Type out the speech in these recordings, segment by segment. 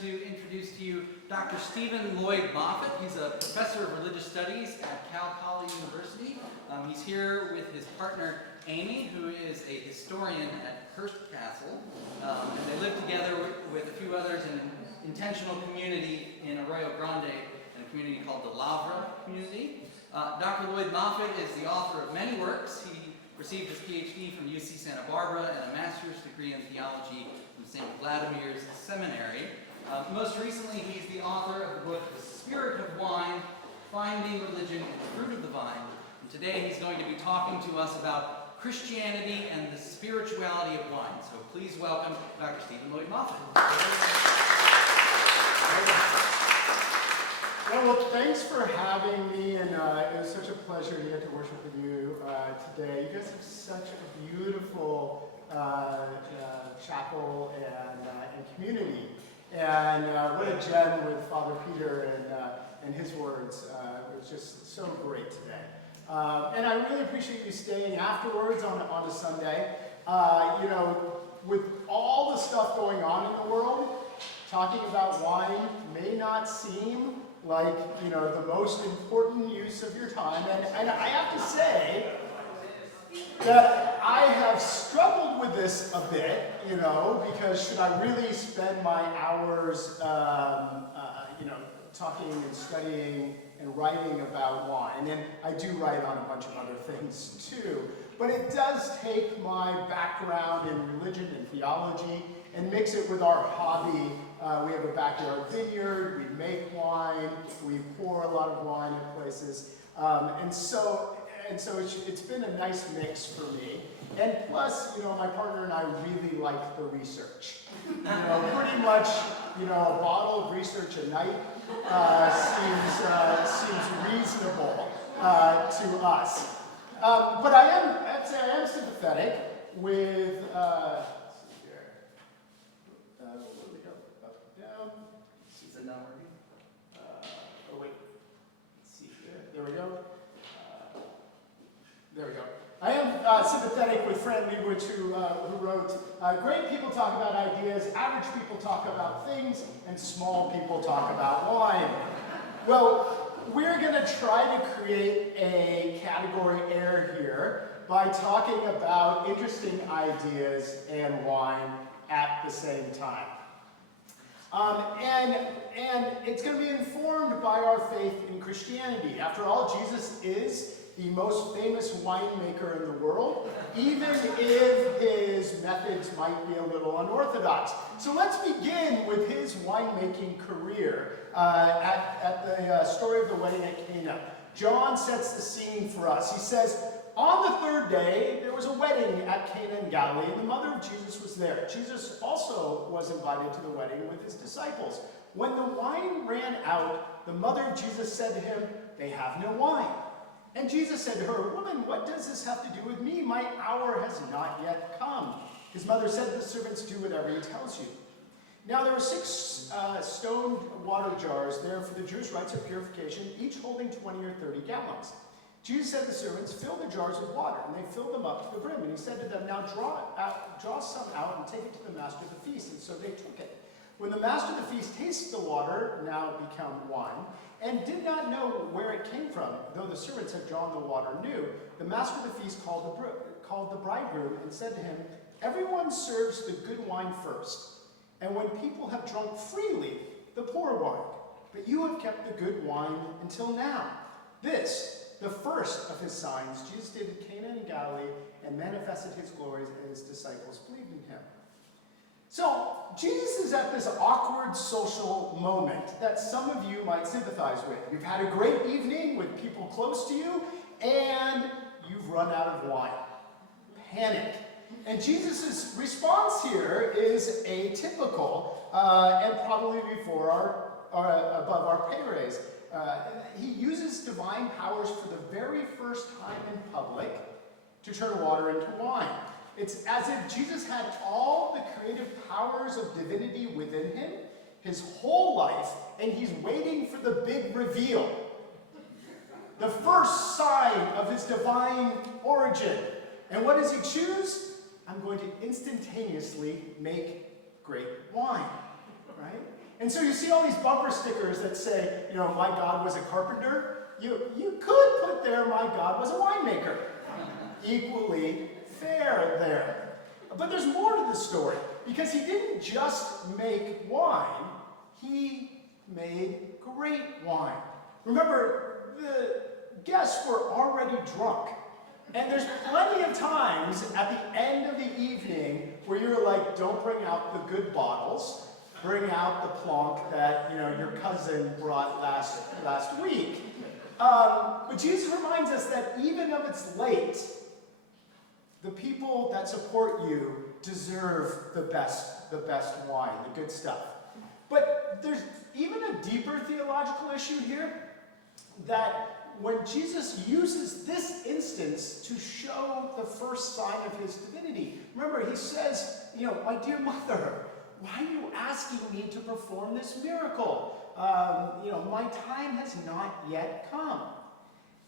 to introduce to you Dr. Stephen Llyod-Moffett. He's a professor of religious studies at Cal Poly University. He's here with his partner Amy, who is a historian at Hearst Castle. And they live together with a few others in an intentional community in Arroyo Grande, in a community called the Lavra community. Dr. Llyod-Moffett is the author of many works. He received his PhD from UC Santa Barbara and a master's degree in theology from St. Vladimir's Seminary. Most recently, he's the author of the book The Spirit of Wine, Finding Religion in the Fruit of the Vine. And today he's going to be talking to us about Christianity and the spirituality of wine. So please welcome Dr. Stephen Llyod-Moffett. Well, thanks for having me, and it was such a pleasure to get to worship with you today. You guys have such a beautiful chapel and community, and what a gem with Father Peter and his words. It was just so great today. And I really appreciate you staying afterwards on a Sunday. You know, with all the stuff going on in the world, talking about wine may not seem like, you know, the most important use of your time. And I have to say that I have struggled with this a bit, you know, because should I really spend my hours, you know, talking and studying and writing about wine? And I do write on a bunch of other things too. But it does take my background in religion and theology and mix it with our hobby. We have a backyard vineyard, we make wine, we pour a lot of wine in places. And so it's been a nice mix for me. And plus, you know, my partner and I really like the research. You know, pretty much, you know, a bottle of research a night seems reasonable to us. But I am sympathetic with, oh wait, let's see here, there we go. There we go. I am sympathetic with Fran Lebowitz, who wrote, great people talk about ideas, average people talk about things, and small people talk about wine. Well, we're going to try to create a category error here by talking about interesting ideas and wine at the same time. And it's going to be informed by our faith in Christianity. After all, Jesus is the most famous winemaker in the world, even if his methods might be a little unorthodox. So let's begin with his winemaking career at the story of the wedding at Cana. John sets the scene for us. He says, on the third day, there was a wedding at Cana in Galilee, and the mother of Jesus was there. Jesus also was invited to the wedding with his disciples. When the wine ran out, the mother of Jesus said to him, "They have no wine." And Jesus said to her, "Woman, what does this have to do with me? My hour has not yet come." His mother said to the servants, "Do whatever he tells you." Now there were 6 stone water jars there for the Jewish rites of purification, each holding 20 or 30 gallons. Jesus said to the servants, "Fill the jars with water," and they filled them up to the brim. And he said to them, "Now draw some out and take it to the master of the feast." And so they took it. When the master of the feast tasted the water, now become wine, and did not know where it came from, though the servants had drawn the water new, the master of the feast called the bridegroom and said to him, "Everyone serves the good wine first, and when people have drunk freely, the poor wine. But you have kept the good wine until now." This, the first of his signs, Jesus did in Cana in Galilee and manifested his glories, and his disciples believed in him. So, Jesus is at this awkward social moment that some of you might sympathize with. You've had a great evening with people close to you, and you've run out of wine. Panic. And Jesus' response here is atypical and probably above our pay raise. He uses divine powers for the very first time in public to turn water into wine. It's as if Jesus had all the creative powers of divinity within him, his whole life, and he's waiting for the big reveal. The first sign of his divine origin. And what does he choose? I'm going to instantaneously make great wine, right? And so you see all these bumper stickers that say, my God was a carpenter. You could put there, my God was a winemaker. Equally fair there. But there's more to the story, because he didn't just make wine, he made great wine. Remember, the guests were already drunk. And there's plenty of times at the end of the evening where you're like, don't bring out the good bottles, bring out the plonk that your cousin brought last week. But Jesus reminds us that even if it's late, the people that support you deserve the best wine, the good stuff. But there's even a deeper theological issue here, that when Jesus uses this instance to show the first sign of his divinity, remember he says, my dear mother, why are you asking me to perform this miracle? My time has not yet come.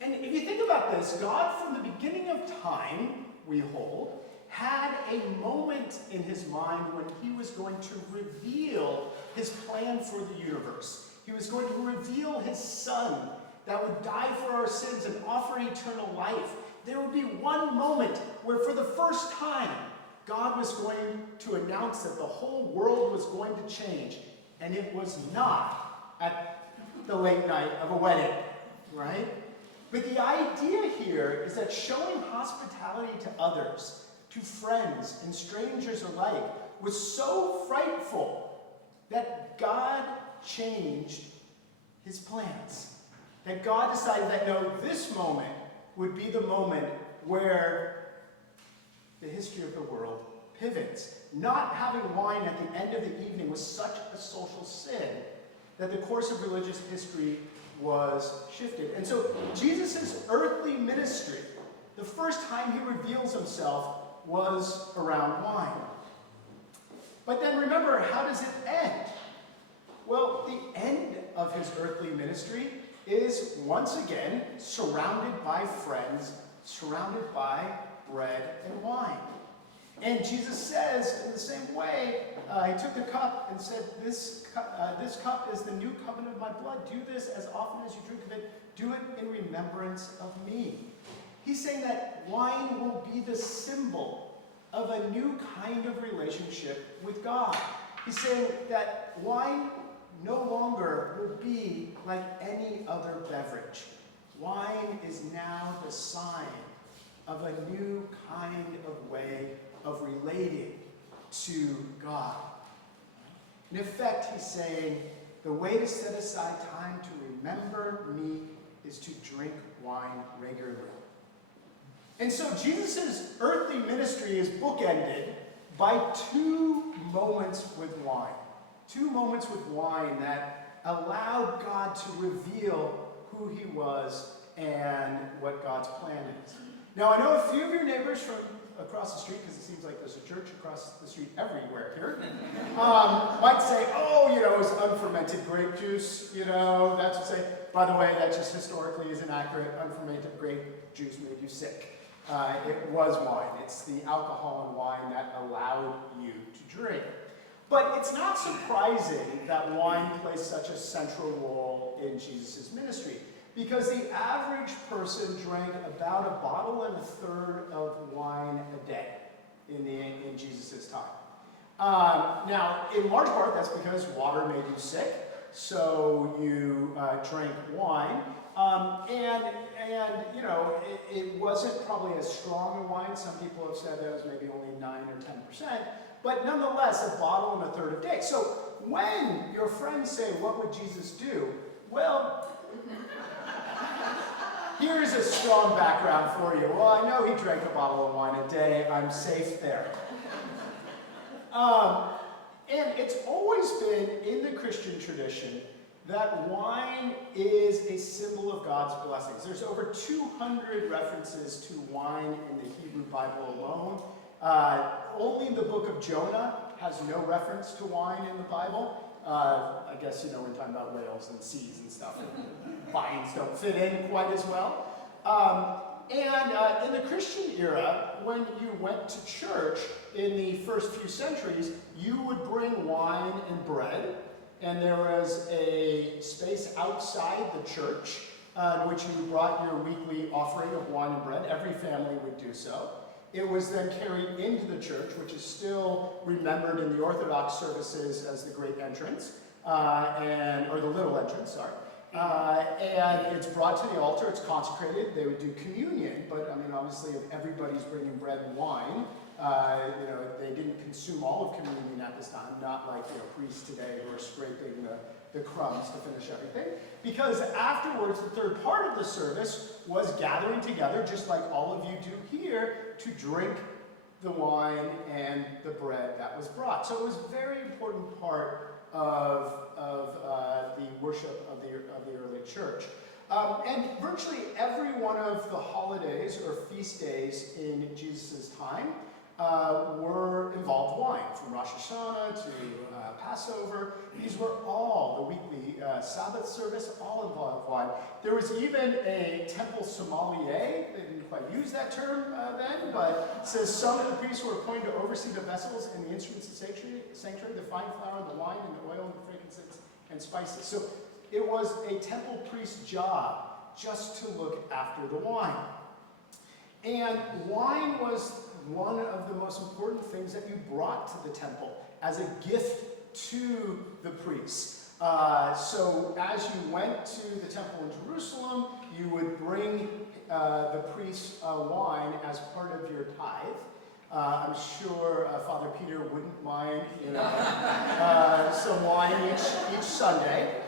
And if you think about this, God from the beginning of time, we hold, had a moment in his mind when he was going to reveal his plan for the universe. He was going to reveal his son that would die for our sins and offer eternal life. There would be one moment where for the first time, God was going to announce that the whole world was going to change. And it was not at the late night of a wedding, right? But the idea here is that showing hospitality to others, to friends and strangers alike, was so frightful that God changed his plans. That God decided that no, this moment would be the moment where the history of the world pivots. Not having wine at the end of the evening was such a social sin that the course of religious history was shifted. And so Jesus' earthly ministry, the first time he reveals himself, was around wine. But then remember, how does it end? Well, the end of his earthly ministry is once again surrounded by friends, surrounded by bread and wine. And Jesus says in the same way, he took the cup and said, this cup is the new covenant of my blood. Do this as often as you drink of it. Do it in remembrance of me. He's saying that wine will be the symbol of a new kind of relationship with God. He's saying that wine no longer will be like any other beverage. Wine is now the sign of a new kind of way of relating to God. In effect, he's saying, the way to set aside time to remember me is to drink wine regularly. And so Jesus' earthly ministry is bookended by two moments with wine. Two moments with wine that allowed God to reveal who he was and what God's plan is. Now, I know a few of your neighbors from across the street, because it seems like there's a church across the street everywhere here, might say, it's unfermented grape juice, that's what say. By the way, that just historically is inaccurate. Unfermented grape juice made you sick. It was wine. It's the alcohol in wine that allowed you to drink. But it's not surprising that wine plays such a central role in Jesus' ministry, because the average person drank about a bottle and a third of wine a day in Jesus' time. Now, in large part, that's because water made you sick, so you drank wine. It wasn't probably as strong a wine. Some people have said that it was maybe only 9 or 10%. But nonetheless, a bottle and a third a day. So when your friends say, what would Jesus do? Well, here's a strong background for you. Well, I know he drank a bottle of wine a day. I'm safe there. And it's always been in the Christian tradition that wine is a symbol of God's blessings. There's over 200 references to wine in the Hebrew Bible alone. Only the book of Jonah has no reference to wine in the Bible. I guess, we're talking about whales and seas and stuff. Vines don't fit in quite as well. In the Christian era, when you went to church in the first few centuries, you would bring wine and bread, and there was a space outside the church in which you brought your weekly offering of wine and bread. Every family would do so. It was then carried into the church, which is still remembered in the Orthodox services as the great entrance, or the little entrance, sorry. And it's brought to the altar, it's consecrated. They would do communion, but I mean, obviously, if everybody's bringing bread and wine, they didn't consume all of communion at this time, not like priests today who are scraping the crumbs to finish everything. Because afterwards, the third part of the service was gathering together, just like all of you do here, to drink the wine and the bread that was brought. So it was a very important part of the worship of the early church. And virtually every one of the holidays or feast days in Jesus' time involved wine, from Rosh Hashanah to Passover. These were all the weekly Sabbath service, all involved wine. There was even a temple sommelier. They didn't quite use that term then, but it says some of the priests were appointed to oversee the vessels and the instruments of the sanctuary, the fine flour, the wine, and the oil, and the frankincense, and spices. So it was a temple priest's job just to look after the wine. And wine was one of the most important things that you brought to the temple as a gift to the priests. So as you went to the temple in Jerusalem, you would bring the priest's wine as part of your tithe. I'm sure Father Peter wouldn't mind some wine each Sunday.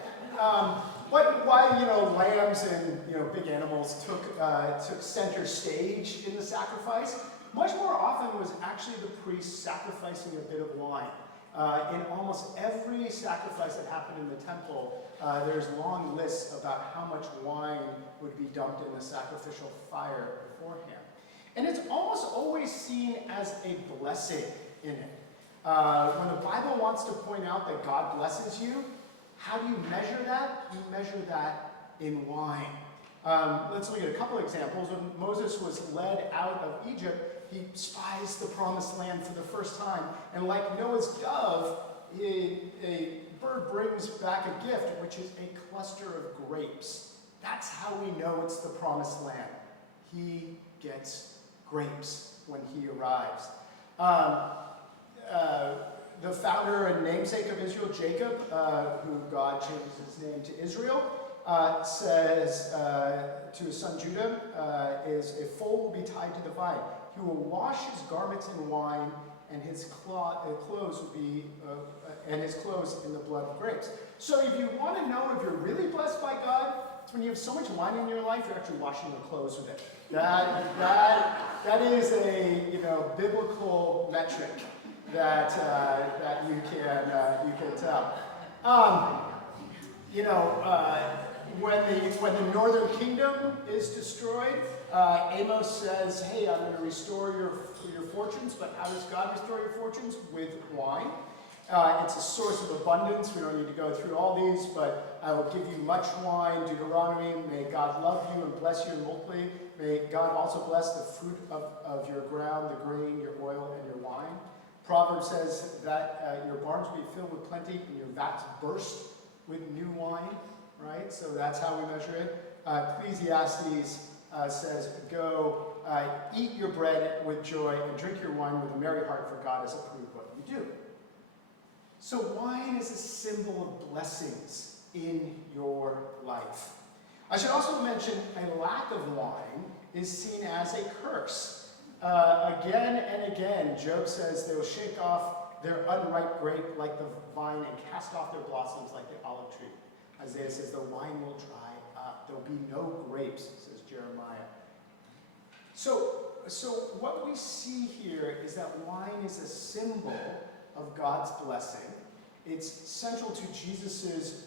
But why lambs and big animals took center stage in the sacrifice, much more often was actually the priest sacrificing a bit of wine. In almost every sacrifice that happened in the temple, there's long lists about how much wine would be dumped in the sacrificial fire beforehand. And it's almost always seen as a blessing in it. When the Bible wants to point out that God blesses you, how do you measure that? You measure that in wine. Let's look at a couple examples. When Moses was led out of Egypt, he spies the promised land for the first time. And like Noah's dove, a bird brings back a gift, which is a cluster of grapes. That's how we know it's the promised land. He gets grapes when he arrives. The founder and namesake of Israel, Jacob, who God changes his name to Israel, says to his son Judah, is a foal will be tied to the vine. He will wash his garments in wine, and his clothes will be in the blood of grapes. So if you want to know if you're really blessed by God, it's when you have so much wine in your life, you're actually washing your clothes with it. That is a biblical metric that you can tell. When the northern kingdom is destroyed, Amos says, "Hey, I'm going to restore your fortunes." But how does God restore your fortunes? With wine. It's a source of abundance. We don't need to go through all these, but I will give you much wine. Deuteronomy, may God love you and bless you multiply. May God also bless the fruit of your ground, the grain, your oil, and your wine. Proverbs says that your barns will be filled with plenty and your vats burst with new wine, right? So that's how we measure it. Ecclesiastes says, go eat your bread with joy and drink your wine with a merry heart, for God has approved what you do. So wine is a symbol of blessings in your life. I should also mention a lack of wine is seen as a curse. Again and again, Job says they will shake off their unripe grape like the vine and cast off their blossoms like the olive tree. Isaiah says the wine will dry up. There will be no grapes, says Jeremiah. So what we see here is that wine is a symbol of God's blessing. It's central to Jesus'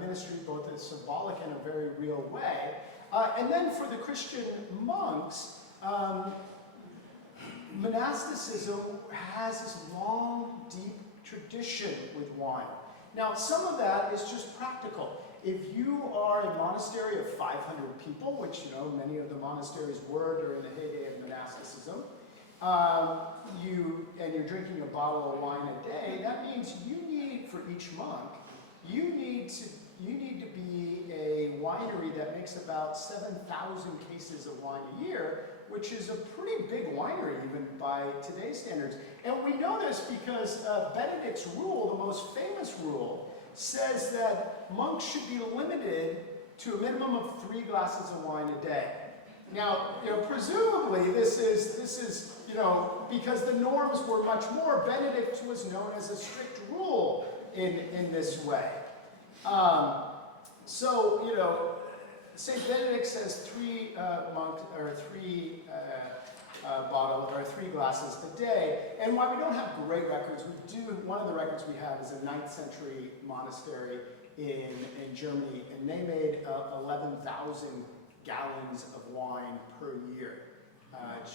ministry, both in a symbolic and a very real way. And then for the Christian monks, monasticism has this long, deep tradition with wine. Now, some of that is just practical. If you are a monastery of 500 people, which many of the monasteries were during the heyday of monasticism, you're drinking a bottle of wine a day, that means you need, for each monk, you need to be a winery that makes about 7,000 cases of wine a year, which is a pretty big winery even by today's standards. And we know this because Benedict's rule, the most famous rule, says that monks should be limited to a minimum of 3 glasses of wine a day. Now, presumably this is because the norms were much more. Benedict was known as a strict rule in this way. St. Benedict says 3 glasses a day. And while we don't have great records, one of the records we have is a 9th century monastery in Germany, and they made 11,000 gallons of wine per year,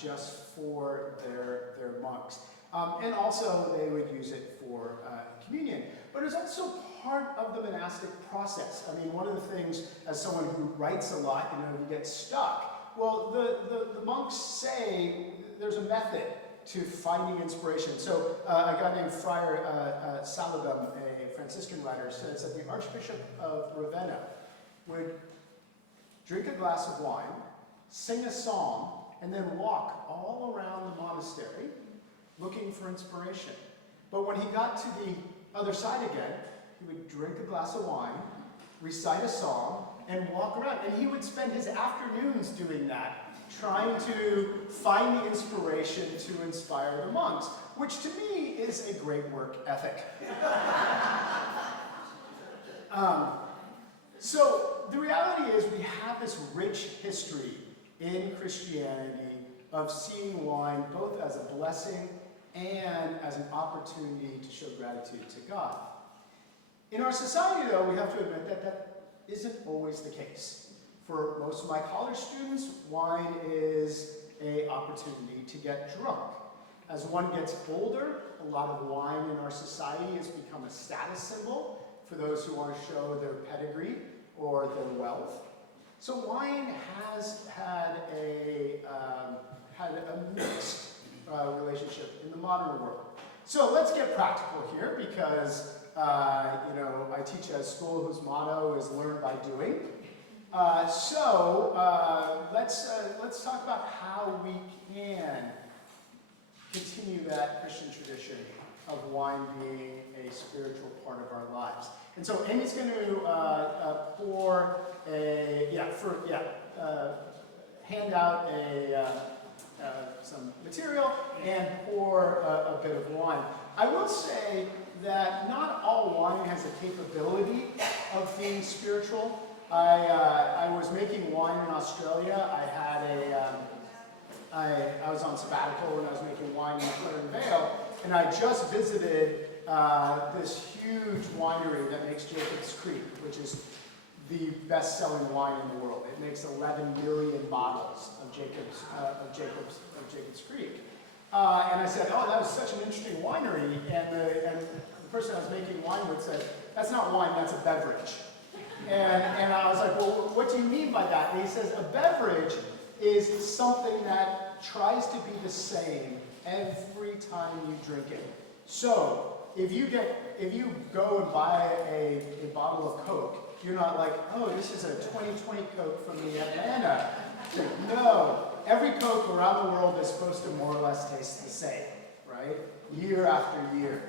just for their monks. And also they would use it for communion. But it's also part of the monastic process. I mean, one of the things, as someone who writes a lot, you get stuck. Well, the monks say there's a method to finding inspiration. So a guy named Friar Saladum, a Franciscan writer, says that the Archbishop of Ravenna would drink a glass of wine, sing a psalm, and then walk all around the monastery looking for inspiration. But when he got to the other side again, he would drink a glass of wine, recite a psalm, and walk around. And he would spend his afternoons doing that, trying to find the inspiration to inspire the monks, which to me is a great work ethic. So the reality is we have this rich history in Christianity of seeing wine both as a blessing and as an opportunity to show gratitude to God. In our society, though, we have to admit that that isn't always the case. For most of my college students, wine is an opportunity to get drunk. As one gets older, a lot of wine in our society has become a status symbol for those who want to show their pedigree or their wealth. So wine has had a mixed relationship in the modern world. So let's get practical here because I teach at a school whose motto is "Learn by doing." Let's talk about how we can continue that Christian tradition of wine being a spiritual part of our lives. And so Amy's going to hand out some material and pour a bit of wine. I will say that not all wine has the capability of being spiritual. I was making wine in Australia. I was on sabbatical and I was making wine in Clare Vale, and I just visited this huge winery that makes Jacob's Creek, which is the best-selling wine in the world. It makes 11 million bottles of Jacob's Creek. And I said, "Oh, that was such an interesting winery." And the person I was making wine with said, "That's not wine, that's a beverage." And I was like, "Well, what do you mean by that?" And he says, "A beverage is something that tries to be the same every time you drink it." So if you go and buy a bottle of Coke, you're not like, "Oh, this is a 2020 Coke from the Atlanta." No, every Coke around the world is supposed to more or less taste the same, right? Year after year.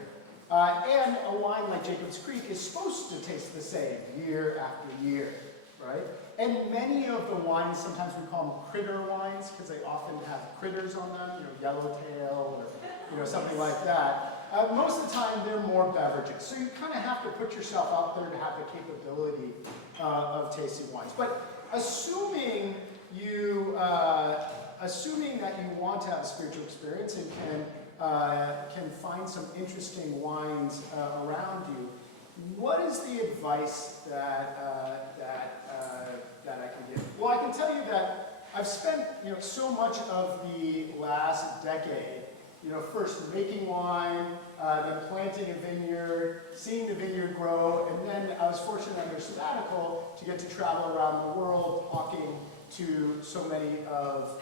And a wine like Jacob's Creek is supposed to taste the same year after year, right? And many of the wines, sometimes we call them critter wines because they often have critters on them, yellowtail or something like that. Most of the time, they're more beverages. So you kind of have to put yourself out there to have the capability of tasting wines. But assuming that you want to have a spiritual experience and can find some interesting wines around you, what is the advice that I can give? Well, I can tell you that I've spent so much of the last decade, first making wine, then planting a vineyard, seeing the vineyard grow, and then I was fortunate under sabbatical to get to travel around the world talking to so many of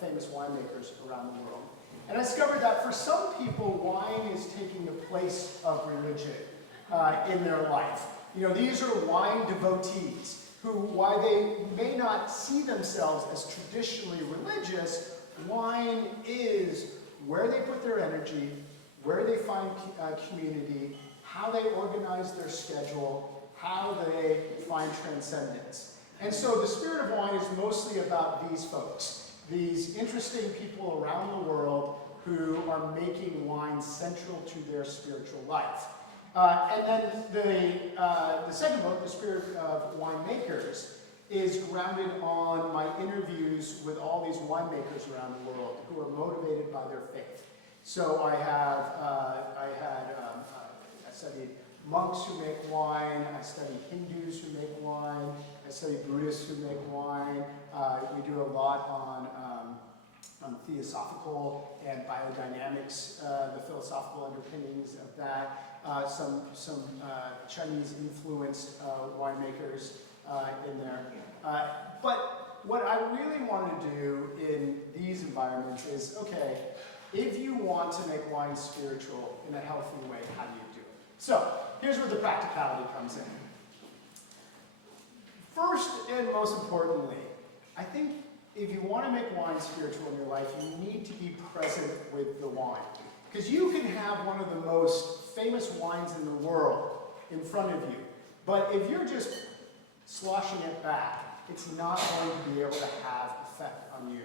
famous winemakers around the world. And I discovered that for some people, wine is taking the place of religion. in their life. You know, these are wine devotees who, while they may not see themselves as traditionally religious, wine is where they put their energy, where they find community, how they organize their schedule, how they find transcendence. And so the spirit of wine is mostly about these folks, these interesting people around the world who are making wine central to their spiritual life. And then the second book, The Spirit of Winemakers, is grounded on my interviews with all these winemakers around the world who are motivated by their faith. So I studied monks who make wine, I studied Hindus who make wine, I studied Buddhists who make wine. We do a lot on theosophical and biodynamics, the philosophical underpinnings of that. Some Chinese-influenced winemakers in there. But what I really want to do in these environments is, okay, if you want to make wine spiritual in a healthy way, how do you do it? So, here's where the practicality comes in. First and most importantly, I think if you want to make wine spiritual in your life, you need to be present with the wine. Because you can have one of the most famous wines in the world in front of you, but if you're just sloshing it back, it's not going to be able to have effect on you.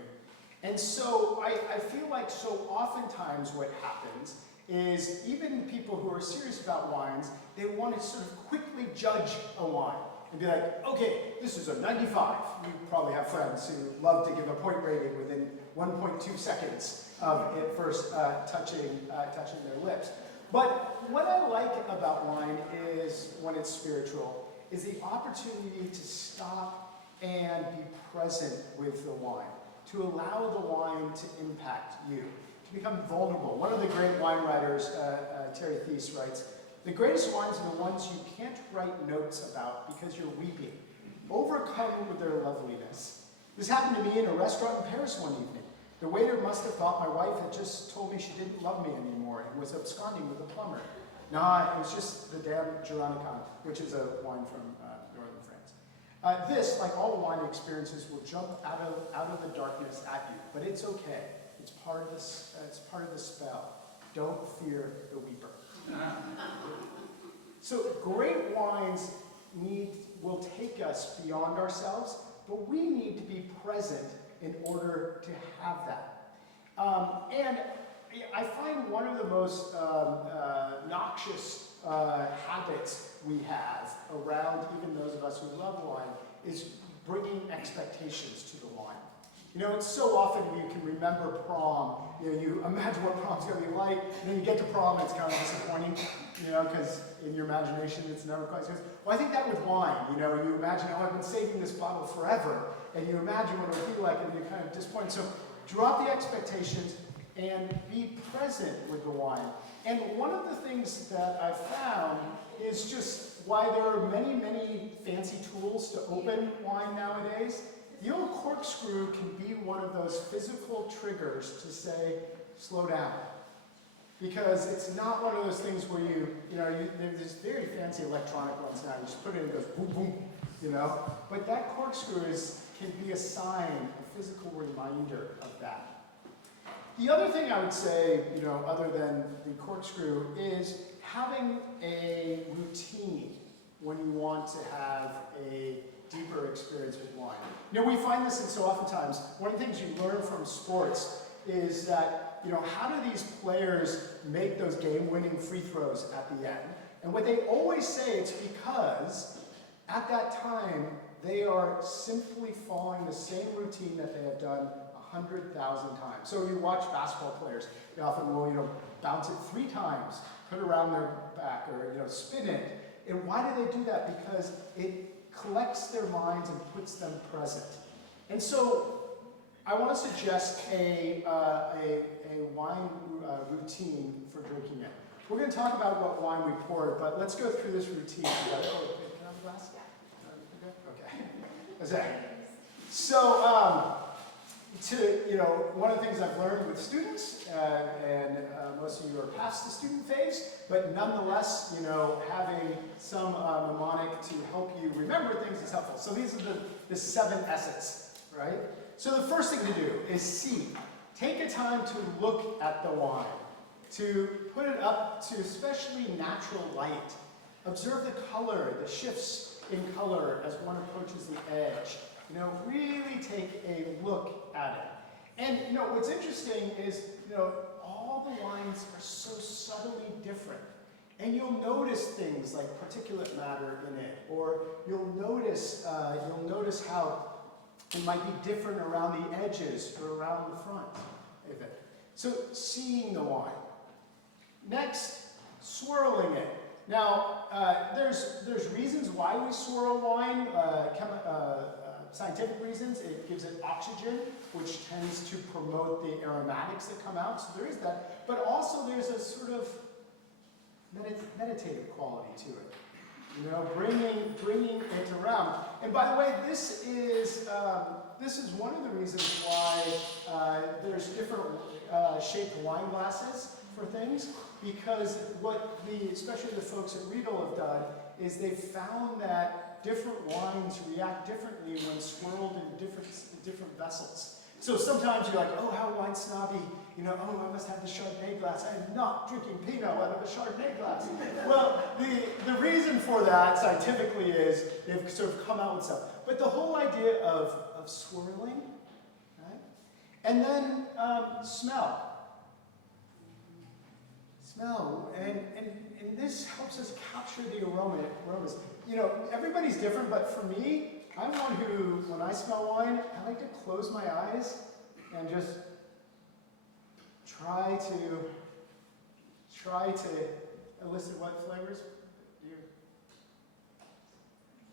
And so I feel like so oftentimes what happens is even people who are serious about wines, they want to sort of quickly judge a wine and be like, okay, this is a 95. You probably have friends who love to give a point rating within 1.2 seconds of it first touching their lips. But what I like about wine is, when it's spiritual, is the opportunity to stop and be present with the wine, to allow the wine to impact you, to become vulnerable. One of the great wine writers, Terry Thies, writes, "The greatest wines are the ones you can't write notes about because you're weeping, overcome with their loveliness." This happened to me in a restaurant in Paris one evening. The waiter must have thought my wife had just told me she didn't love me anymore and was absconding with a plumber. Nah, it was just the damn Gironnicon, which is a wine from northern France. This, like all wine experiences, will jump out of the darkness at you, but it's okay. It's part of this. It's part of the spell. Don't fear the weeper. So great wines will take us beyond ourselves, but we need to be present in order to have that. And I find one of the most noxious habits we have around even those of us who love wine is bringing expectations to the wine. You know, it's so often you can remember prom. You know, you imagine what prom's going to be like, and then you get to prom and it's kind of disappointing, you know, because in your imagination it's never quite as good. Well, I think that with wine, you know, you imagine, oh, I've been saving this bottle forever, and you imagine what it would be like, and you're kind of disappointed. So drop the expectations and be present with the wine. And one of the things that I've found is just why there are many, many fancy tools to open wine nowadays. The old corkscrew can be one of those physical triggers to say, slow down. Because it's not one of those things where there's very fancy electronic ones now. You just put it in and it goes boom, boom, you know. But that corkscrew can be a sign, a physical reminder of that. The other thing I would say, you know, other than the corkscrew, is having a routine when you want to have a deeper experience with wine. You know, we find this, and so oftentimes, one of the things you learn from sports is that, you know, how do these players make those game-winning free throws at the end? And what they always say, it's because at that time, they are simply following the same routine that they have done 100,000 times. So you watch basketball players, they often will, you know, bounce it 3 times, put it around their back, or, you know, spin it. And why do they do that? Because it collects their minds and puts them present. And so I want to suggest a wine routine for drinking it. We're going to talk about what wine we poured, but let's go through this routine. Can I have a glass? Okay. So, one of the things I've learned with students, and most of you are past the student phase, but nonetheless, having some mnemonic to help you remember things is helpful. So these are the 7 S's, right? So the first thing to do is see. Take a time to look at the wine, to put it up to especially natural light. Observe the color, the shifts in color as one approaches the edge. Really take a look at it. And what's interesting is, all the wines are so subtly different. And you'll notice things like particulate matter in it, or you'll notice how it might be different around the edges or around the front of it. So seeing the wine. Next, swirling it. Now, there's reasons why we swirl wine. Scientific reasons. It gives it oxygen, which tends to promote the aromatics that come out. So there is that. But also there's a sort of meditative quality to it. Bringing it around. And by the way, this is one of the reasons why there's different shaped wine glasses for things, because especially the folks at Riedel have done is they've found that different wines react differently when swirled in different vessels. So sometimes you're like, oh, how wine snobby, oh, I must have the Chardonnay glass. I am not drinking Pinot out of a Chardonnay glass. Well, the reason for that scientifically is they've sort of come out with stuff. But the whole idea of swirling, right? And then smell. And this helps us capture the aromas. Everybody's different, but for me, I'm one who, when I smell wine, I like to close my eyes and just try to elicit what flavors?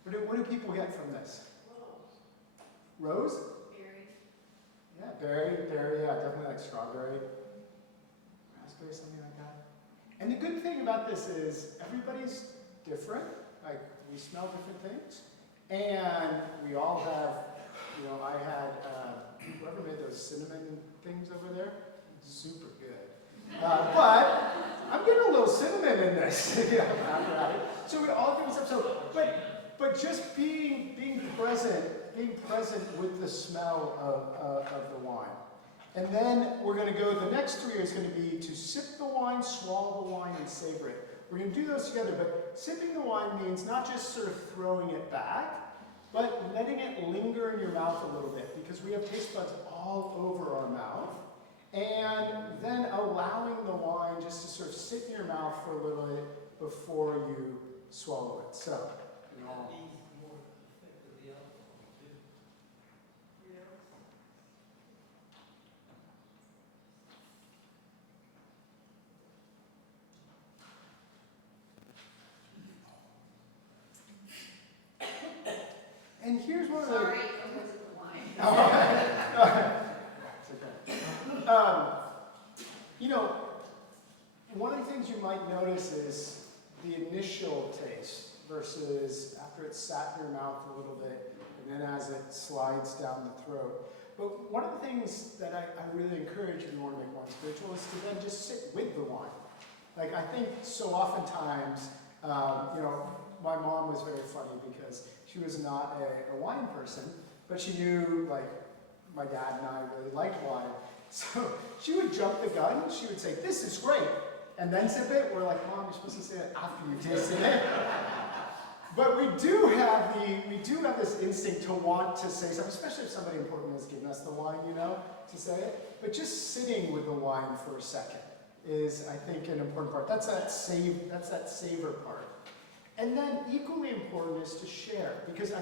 What do people get from this? Rose? Berry. Yeah, berry, yeah, definitely like strawberry. Raspberry, something like that. And the good thing about this is everybody's different. Like, we smell different things. And we all have, I had, whoever made those cinnamon things over there, super good. But I'm getting a little cinnamon in this. After that. So we all give stuff. So, but just being present with the smell of the wine. And then we're going to go, the next 3 is going to be to sip the wine, swallow the wine, and savor it. We're going to do those together, but sipping the wine means not just sort of throwing it back, but letting it linger in your mouth a little bit, because we have taste buds all over our mouth. And then allowing the wine just to sort of sit in your mouth for a little bit before you swallow it. So, and here's one of the... Sorry, it wasn't the wine. It's okay. One of the things you might notice is the initial taste versus after it's sat in your mouth a little bit, and then as it slides down the throat. But one of the things that I really encourage if you want to make wine spiritual is to then just sit with the wine. Like, I think so oftentimes, my mom was very funny because she was not a wine person, but she knew, like, my dad and I really liked wine. So she would jump the gun. She would say, "This is great," and then sip it. We're like, "Mom, you're supposed to say it after you tasted it." But we do have this instinct to want to say something, especially if somebody important has given us the wine, to say it. But just sitting with the wine for a second is, I think, an important part. That's that savor part. And then equally important is to share, because in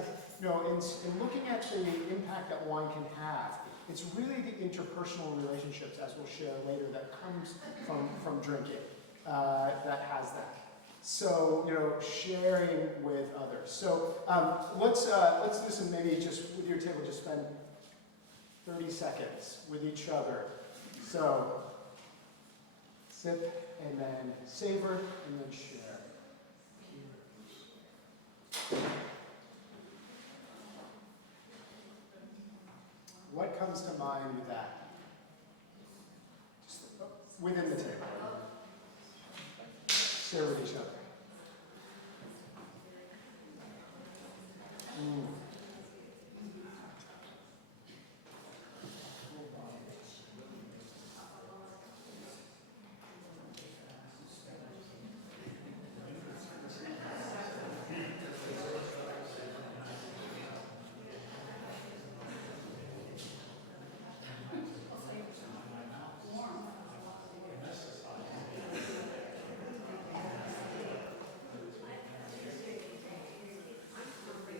looking at the impact that wine can have, it's really the interpersonal relationships, as we'll share later, that comes from drinking that has that. So, sharing with others. So let's listen, maybe just with your table, just spend 30 seconds with each other. So, sip, and then savor, and then share. What comes to mind with that? within the table. Share with each other.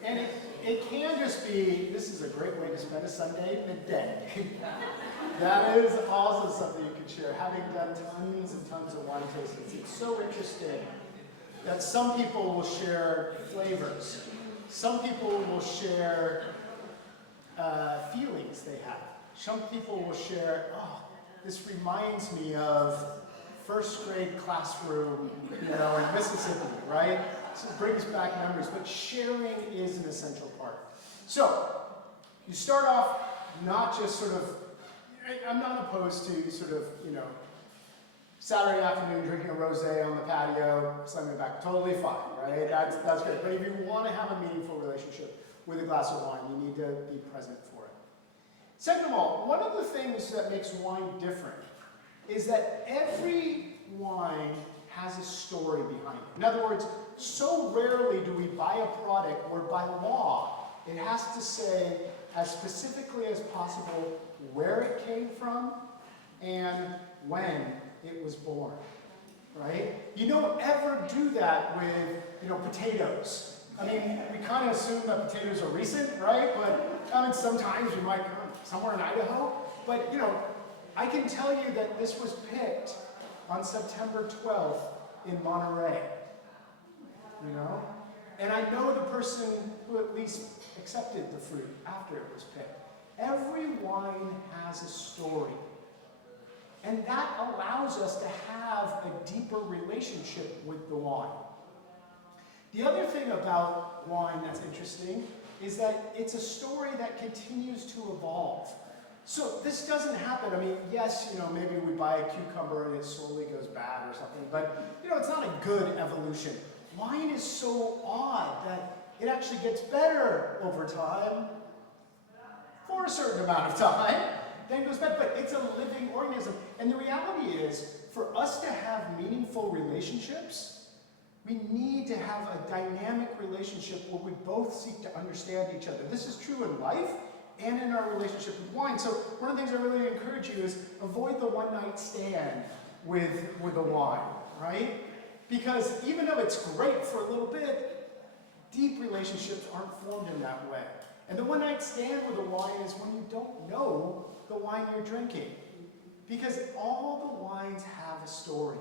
And it can just be, this is a great way to spend a Sunday midday. That is also something you can share. Having done tons and tons of wine tastings, it's so interesting that some people will share flavors. Some people will share feelings they have. Some people will share, oh, this reminds me of first grade classroom, in Mississippi, right? So it brings back memories, but sharing is an essential part. So, you start off not just sort of, I'm not opposed to sort of, Saturday afternoon drinking a rosé on the patio, slamming it back, totally fine, right? That's great. But if you want to have a meaningful relationship with a glass of wine, you need to be present for it. Second of all, one of the things that makes wine different is that every wine has a story behind it. In other words, so rarely do we buy a product where by law it has to say as specifically as possible where it came from and when it was born, right? You don't ever do that with, potatoes. I mean, we kind of assume that potatoes are recent, right? But sometimes you might come somewhere in Idaho. But, I can tell you that this was picked on September 12th in Monterey, And I know the person who at least accepted the fruit after it was picked. Every wine has a story. And that allows us to have a deeper relationship with the wine. The other thing about wine that's interesting is that it's a story that continues to evolve. So this doesn't happen, yes, maybe we buy a cucumber and it slowly goes bad or something, but, it's not a good evolution. Wine is so odd that it actually gets better over time for a certain amount of time, then goes bad, but it's a living organism. And the reality is, for us to have meaningful relationships, we need to have a dynamic relationship where we both seek to understand each other. This is true in life and in our relationship with wine. So one of the things I really encourage you is avoid the one-night stand with the wine, right? Because even though it's great for a little bit, deep relationships aren't formed in that way. And the one-night stand with a wine is when you don't know the wine you're drinking. Because all the wines have a story.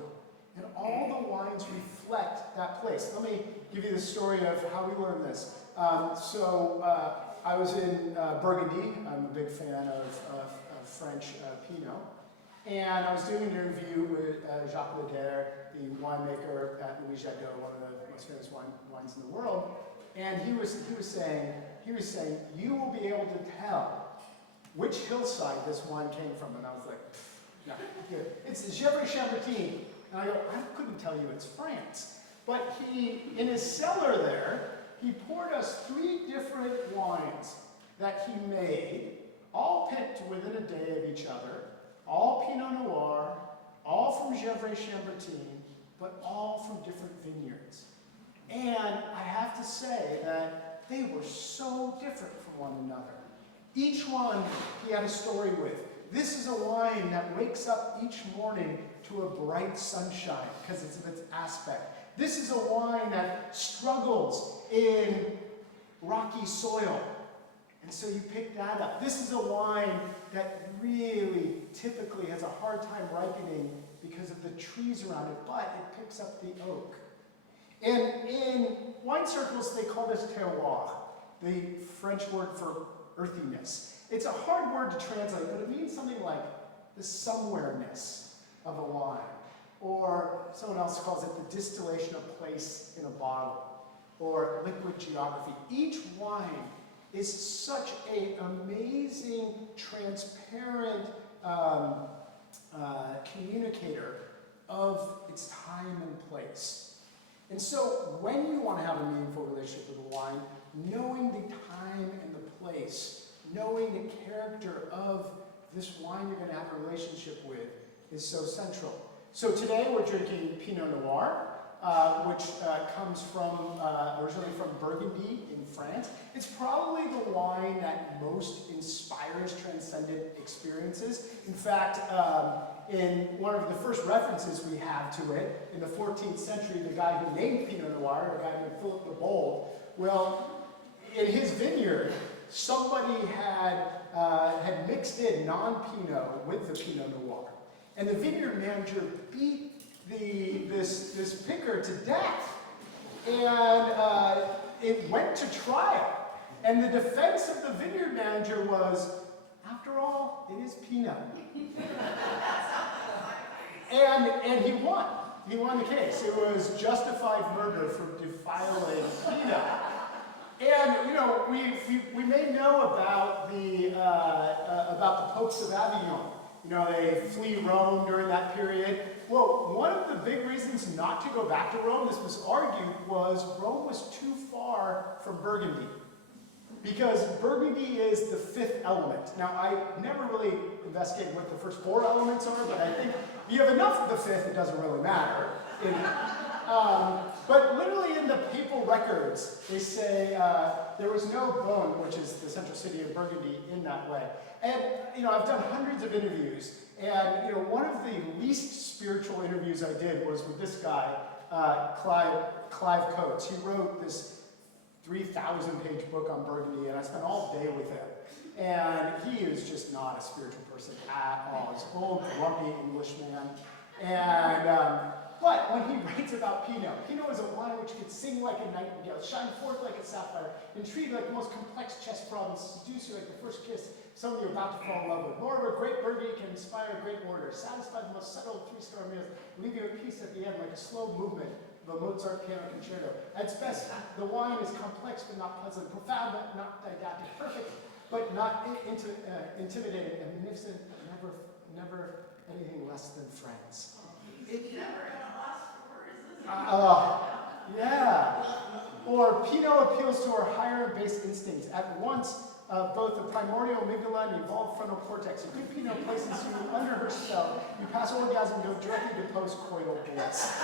And all the wines reflect that place. Let me give you the story of how we learned this. I was in Burgundy. I'm a big fan of French Pinot. And I was doing an interview with Jacques Leguerre, the winemaker at Llyod-Moffett, one of the most famous wines in the world. And he was saying, you will be able to tell which hillside this wine came from. And I was like, no, good. It's Gevrey-Chambertin. And I go, I couldn't tell you it's France. But in his cellar there, he poured us 3 different wines that he made, all picked within a day of each other, all Pinot Noir, all from Gevrey-Chambertin, but all from different vineyards. And I have to say that they were so different from one another. Each one he had a story with. This is a wine that wakes up each morning to a bright sunshine because it's of its aspect. This is a wine that struggles in rocky soil. And so you pick that up. This is a wine that really typically has a hard time ripening because of the trees around it, but it picks up the oak. And in wine circles, they call this terroir, the French word for earthiness. It's a hard word to translate, but it means something like the somewhere-ness of a wine. Or someone else calls it the distillation of place in a bottle, or liquid geography. Each wine is such an amazing, transparent communicator of its time and place. And so when you want to have a meaningful relationship with the wine, knowing the time and the place, knowing the character of this wine you're going to have a relationship with is so central. So today we're drinking Pinot Noir, which comes from originally from Burgundy in France. It's probably the wine that most inspires transcendent experiences. In fact, in one of the first references we have to it, in the 14th century, the guy who named Pinot Noir, a guy named Philip the Bold, well, in his vineyard, somebody had mixed in non-Pinot with the Pinot Noir. And the vineyard manager beat this picker to death. And it went to trial. And the defense of the vineyard manager was, after all, it is Pinot. and he won. He won the case. It was justified murder for defiling Pinot. And, you know, we may know about the popes of Avignon. You know, they flee Rome during that period. Well, one of the big reasons not to go back to Rome, this was argued, was Rome was too far from Burgundy. Because Burgundy is the fifth element. Now, I never really investigated what the first four elements are, but I think if you have enough of the fifth, it doesn't really matter. But literally in the papal records, they say there was no Beaune, which is the central city of Burgundy, in that way. And, you know, I've done hundreds of interviews, and, you know, one of the least spiritual interviews I did was with this guy, Clive Coates. He wrote this 3,000-page book on Burgundy, and I spent all day with him. And he is just not a spiritual person at all. He's an old, grumpy Englishman. And, but when he writes about Pinot, Pinot is a wine which could sing like a nightingale, shine forth like a sapphire, intrigue like the most complex chess problem, seduce you like the first kiss, someone you're about to fall in love with. Moreover, great Burgundy can inspire great order, satisfy the most subtle three-star meals, leave you at peace at the end like a slow movement of a Mozart piano concerto. At its best, the wine is complex but not puzzling, profound but not didactic, perfect but not intimidating, and magnificent but never anything less than friends. Yeah. Or Pinot appeals to our higher and base instincts. At once, both the primordial amygdala and evolved frontal cortex. A good Pinot places you under her spell. You pass orgasm, go directly to post-coital bliss.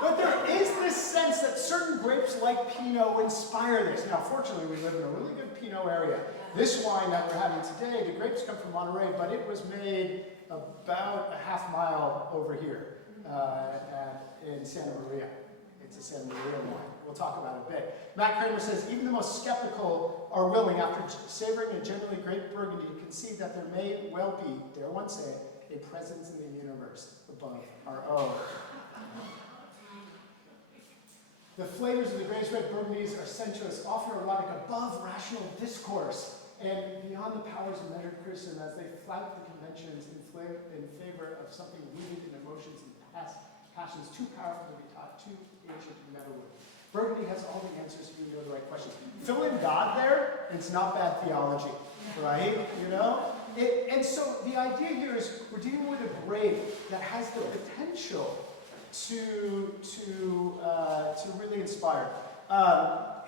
But there is this sense that certain grapes like Pinot inspire this. Now, fortunately, we live in a really good Pinot area. This wine that we're having today, the grapes come from Monterey, but it was made about a half mile over here in Santa Maria. It's a Santa Maria wine. We'll talk about it a bit. Matt Kramer says, even the most skeptical are willing, after savoring a generally great Burgundy, to concede that there may well be, dare one say, a presence in the universe above our own. The flavors of the greatest red Burgundies are sensuous, often erotic, above rational discourse, and beyond the powers of measured criticism as they flout the conventions in favor of something rooted in emotions and passions too powerful to be taught, too ancient to be meddled with. Burgundy has all the answers if you know the right questions. Fill in God there, and it's not bad theology, right? You know? And so the idea here is we're dealing with a grape that has the potential to really inspire.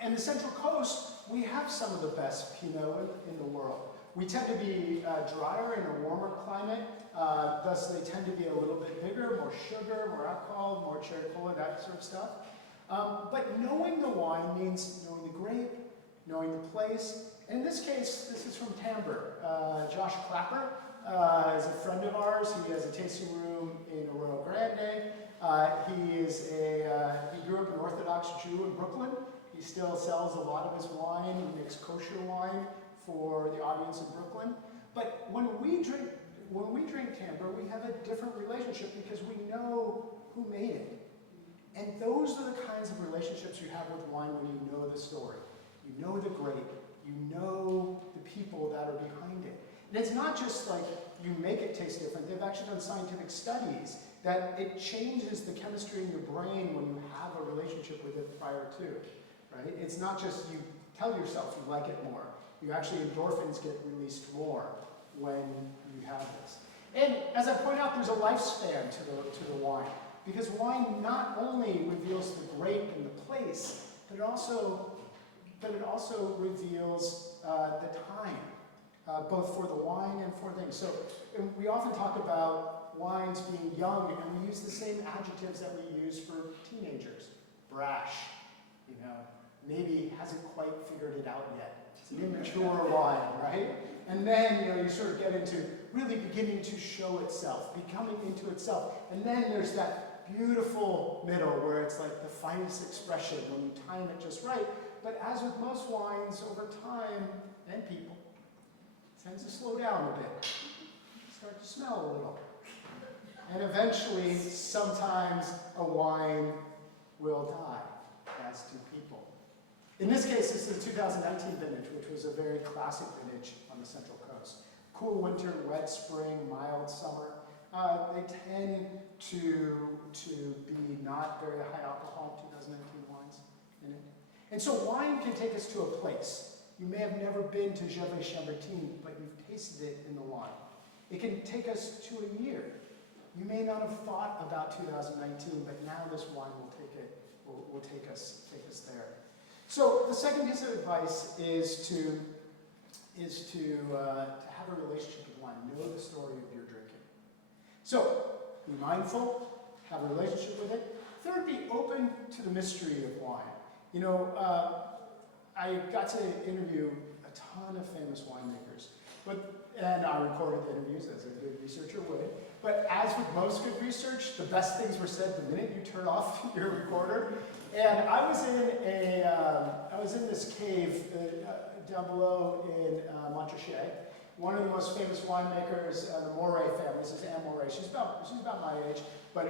And the Central Coast, we have some of the best Pinot in the world. We tend to be drier in a warmer climate, thus they tend to be a little bit bigger, more sugar, more alcohol, more cherry cola, that sort of stuff. But knowing the wine means knowing the grape, knowing the place. And in this case, this is from Timbre. Josh Clapper is a friend of ours. He has a tasting room in Arroyo Grande. He grew up an Orthodox Jew in Brooklyn. He still sells a lot of his wine. He makes kosher wine for the audience in Brooklyn. But when we drink Timbre, we have a different relationship because we know who made it. And those are the kinds of relationships you have with wine when you know the story. You know the grape. You know the people that are behind it. And it's not just like you make it taste different. They've actually done scientific studies that it changes the chemistry in your brain when you have a relationship with it prior to, right? It's not just you tell yourself you like it more. You actually, endorphins get released more when you have this. And as I point out, there's a lifespan to the wine, because wine not only reveals the grape and the place, but it also reveals the time, both for the wine and for things. So and we often talk about wines being young, and we use the same adjectives that we use for teenagers. Brash, maybe hasn't quite figured it out yet. It's an immature wine, right? And then, you sort of get into really beginning to show itself, becoming into itself. And then there's that beautiful middle where it's like the finest expression when you time it just right. But as with most wines, over time, and people, it tends to slow down a bit. Start to smell a little. And eventually, sometimes a wine will die, as do people. In this case, this is the 2019 vintage, which was a very classic vintage on the Central Coast. Cool winter, wet spring, mild summer. They tend to be not very high alcohol 2019 wines in it. And so wine can take us to a place. You may have never been to Gevrey-Chambertin, but you've tasted it in the wine. It can take us to a year. You may not have thought about 2019, but now this wine will take us there. So the second piece of advice is to have a relationship with wine. Know the story of your drinking. So be mindful, have a relationship with it. Third, be open to the mystery of wine. I got to interview a ton of famous winemakers, and I recorded the interviews as a good researcher would. But as with most good research, the best things were said the minute you turn off your recorder. And I was in this cave down below in Montrachet. One of the most famous winemakers, the Moret family. This is Anne Moret. She's about my age, but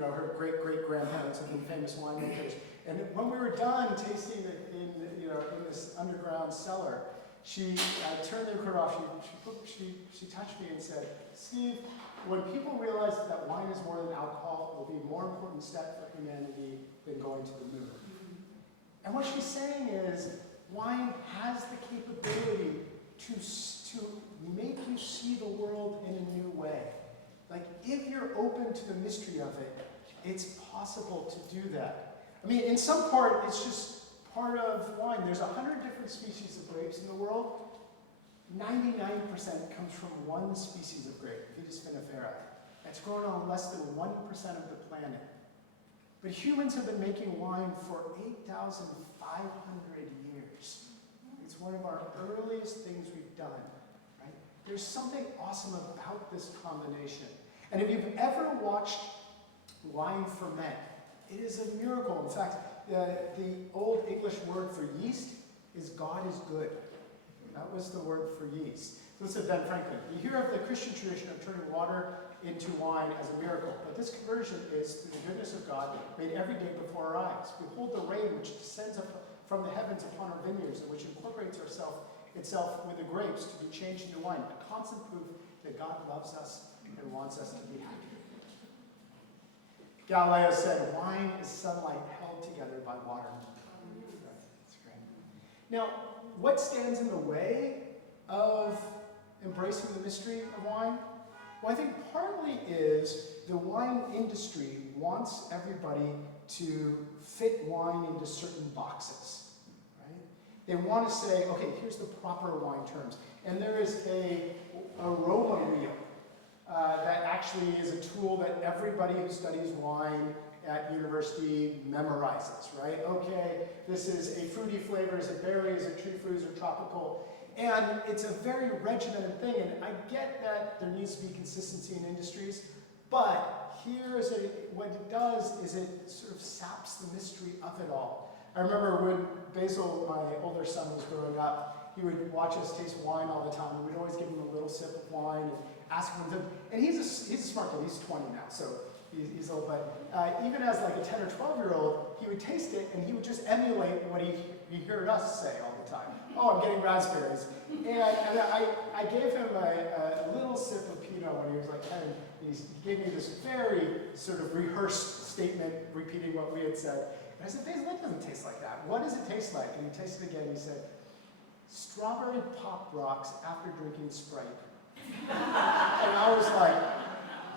her great-great-grandparents have been famous winemakers. And when we were done tasting it in this underground cellar, she turned the recorder off. She touched me and said, "Steve, when people realize that wine is more than alcohol, it will be a more important step for humanity than going to the moon." And what she's saying is, wine has the capability to make you see the world in a new way. Like, if you're open to the mystery of it, it's possible to do that. I mean, in some part, it's just part of wine. There's 100 different species of grapes in the world. 99% comes from one species of grape, Vitis vinifera. It's grown on less than 1% of the planet. But humans have been making wine for 8,500 years. It's one of our earliest things we've done, right? There's something awesome about this combination. And if you've ever watched wine ferment, it is a miracle. In fact, the old English word for yeast is God is good. That was the word for yeast. So this is Ben Franklin. You hear of the Christian tradition of turning water into wine as a miracle, but this conversion is through the goodness of God made every day before our eyes. Behold the rain which descends up from the heavens upon our vineyards, and which incorporates itself with the grapes to be changed into wine, a constant proof that God loves us and wants us to be happy. Galileo said, "Wine is sunlight held together by water." That's great. Now, what stands in the way of embracing the mystery of wine? Well, I think partly is the wine industry wants everybody to fit wine into certain boxes, right? They want to say, okay, here's the proper wine terms. And there is a aroma wheel that actually is a tool that everybody who studies wine at university memorizes, right? Okay, this is a fruity flavor, is it berry, is it tree fruit, is it tropical? And it's a very regimented thing, and I get that there needs to be consistency in industries, but what it does is it sort of saps the mystery of it all. I remember when Basil, my older son, was growing up, he would watch us taste wine all the time, and we'd always give him a little sip of wine and ask him, and he's a smart kid, he's 20 now, so he's old, but even as like a 10 or 12-year-old, he would taste it, and he would just emulate what he heard us say all the time. "Oh, I'm getting raspberries." And I gave him a little sip of Pinot when he was like 10, and he gave me this very sort of rehearsed statement repeating what we had said. And I said, "Basil, that doesn't taste like that. What does it taste like?" And he tasted it again, and he said, strawberry pop rocks after drinking Sprite. And I was like,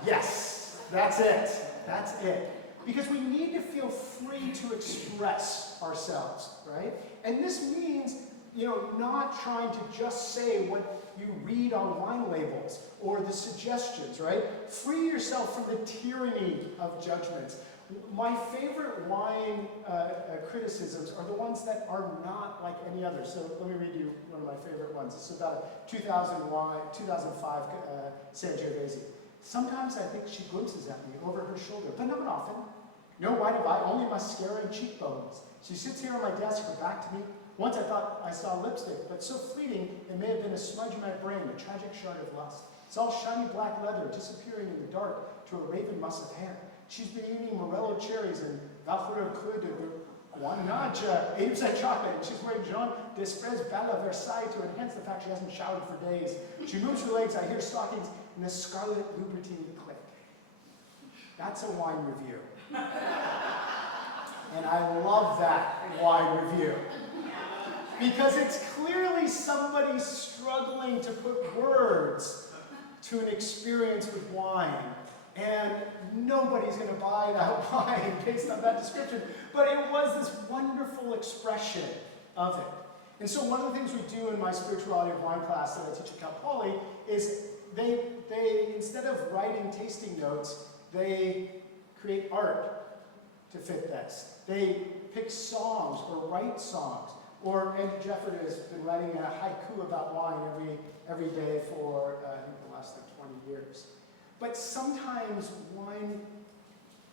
yes, that's it. Because we need to feel free to express ourselves, right? And this means, not trying to just say what you read on wine labels or the suggestions, right? Free yourself from the tyranny of judgments. My favorite wine criticisms are the ones that are not like any other. So let me read you one of my favorite ones. It's about a 2005 Sangiovese. Sometimes I think she glimpses at me over her shoulder, but not often. No white of eye, only mascara and cheekbones. She sits here on my desk, her back to me. Once I thought I saw lipstick, but so fleeting it may have been a smudge in my brain, a tragic shard of lust. It's all shiny black leather, disappearing in the dark to a raven muss of hair. She's been eating Morello cherries and Valfredo Cud and Guanage, 80% chocolate, and she's wearing Jean Desprez Bella Versailles to enhance the fact she hasn't showered for days. She moves her legs, I hear stockings, and the scarlet Louboutin click. That's a wine review. And I love that wine review. Because it's clearly somebody struggling to put words to an experience with wine. And nobody's going to buy that wine based on that description. But it was this wonderful expression of it. And so one of the things we do in my spirituality of wine class that I teach at Cal Poly is they instead of writing tasting notes, they create art to fit this. They pick songs or write songs. Or Andrew Jefford has been writing a haiku about wine every day for I think the last 20 years. But sometimes wine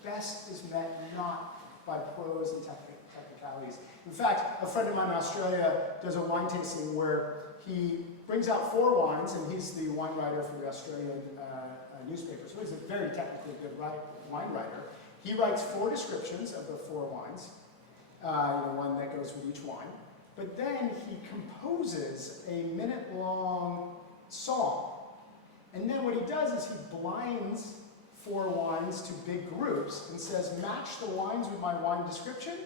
best is met not by prose and technicalities. In fact, a friend of mine in Australia does a wine tasting where he brings out 4 wines, and he's the wine writer for the Australian newspaper, so he's a very technically good wine writer. He writes 4 descriptions of the 4 wines, one that goes with each wine. But then he composes a minute-long song. And then what he does is he blinds 4 wines to big groups and says, match the wines with my wine description,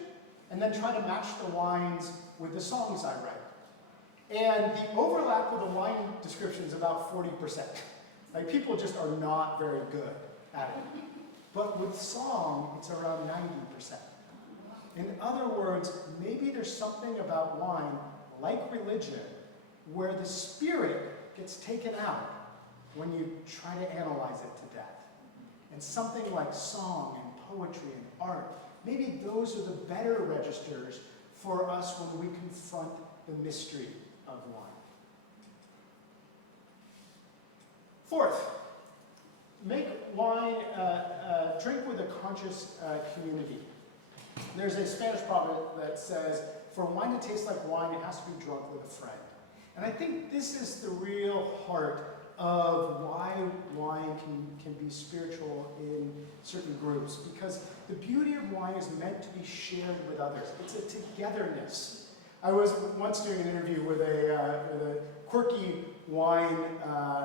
and then try to match the wines with the songs I write. And the overlap with the wine description is about 40%. Like, people just are not very good at it. But with song, it's around 90%. In other words, maybe there's something about wine, like religion, where the spirit gets taken out when you try to analyze it to death. And something like song and poetry and art, maybe those are the better registers for us when we confront the mystery of wine. Fourth, make wine, drink with a conscious community. There's a Spanish proverb that says, for wine to taste like wine, it has to be drunk with a friend. And I think this is the real heart of why wine can be spiritual in certain groups. Because the beauty of wine is meant to be shared with others. It's a togetherness. I was once doing an interview with a quirky winemaker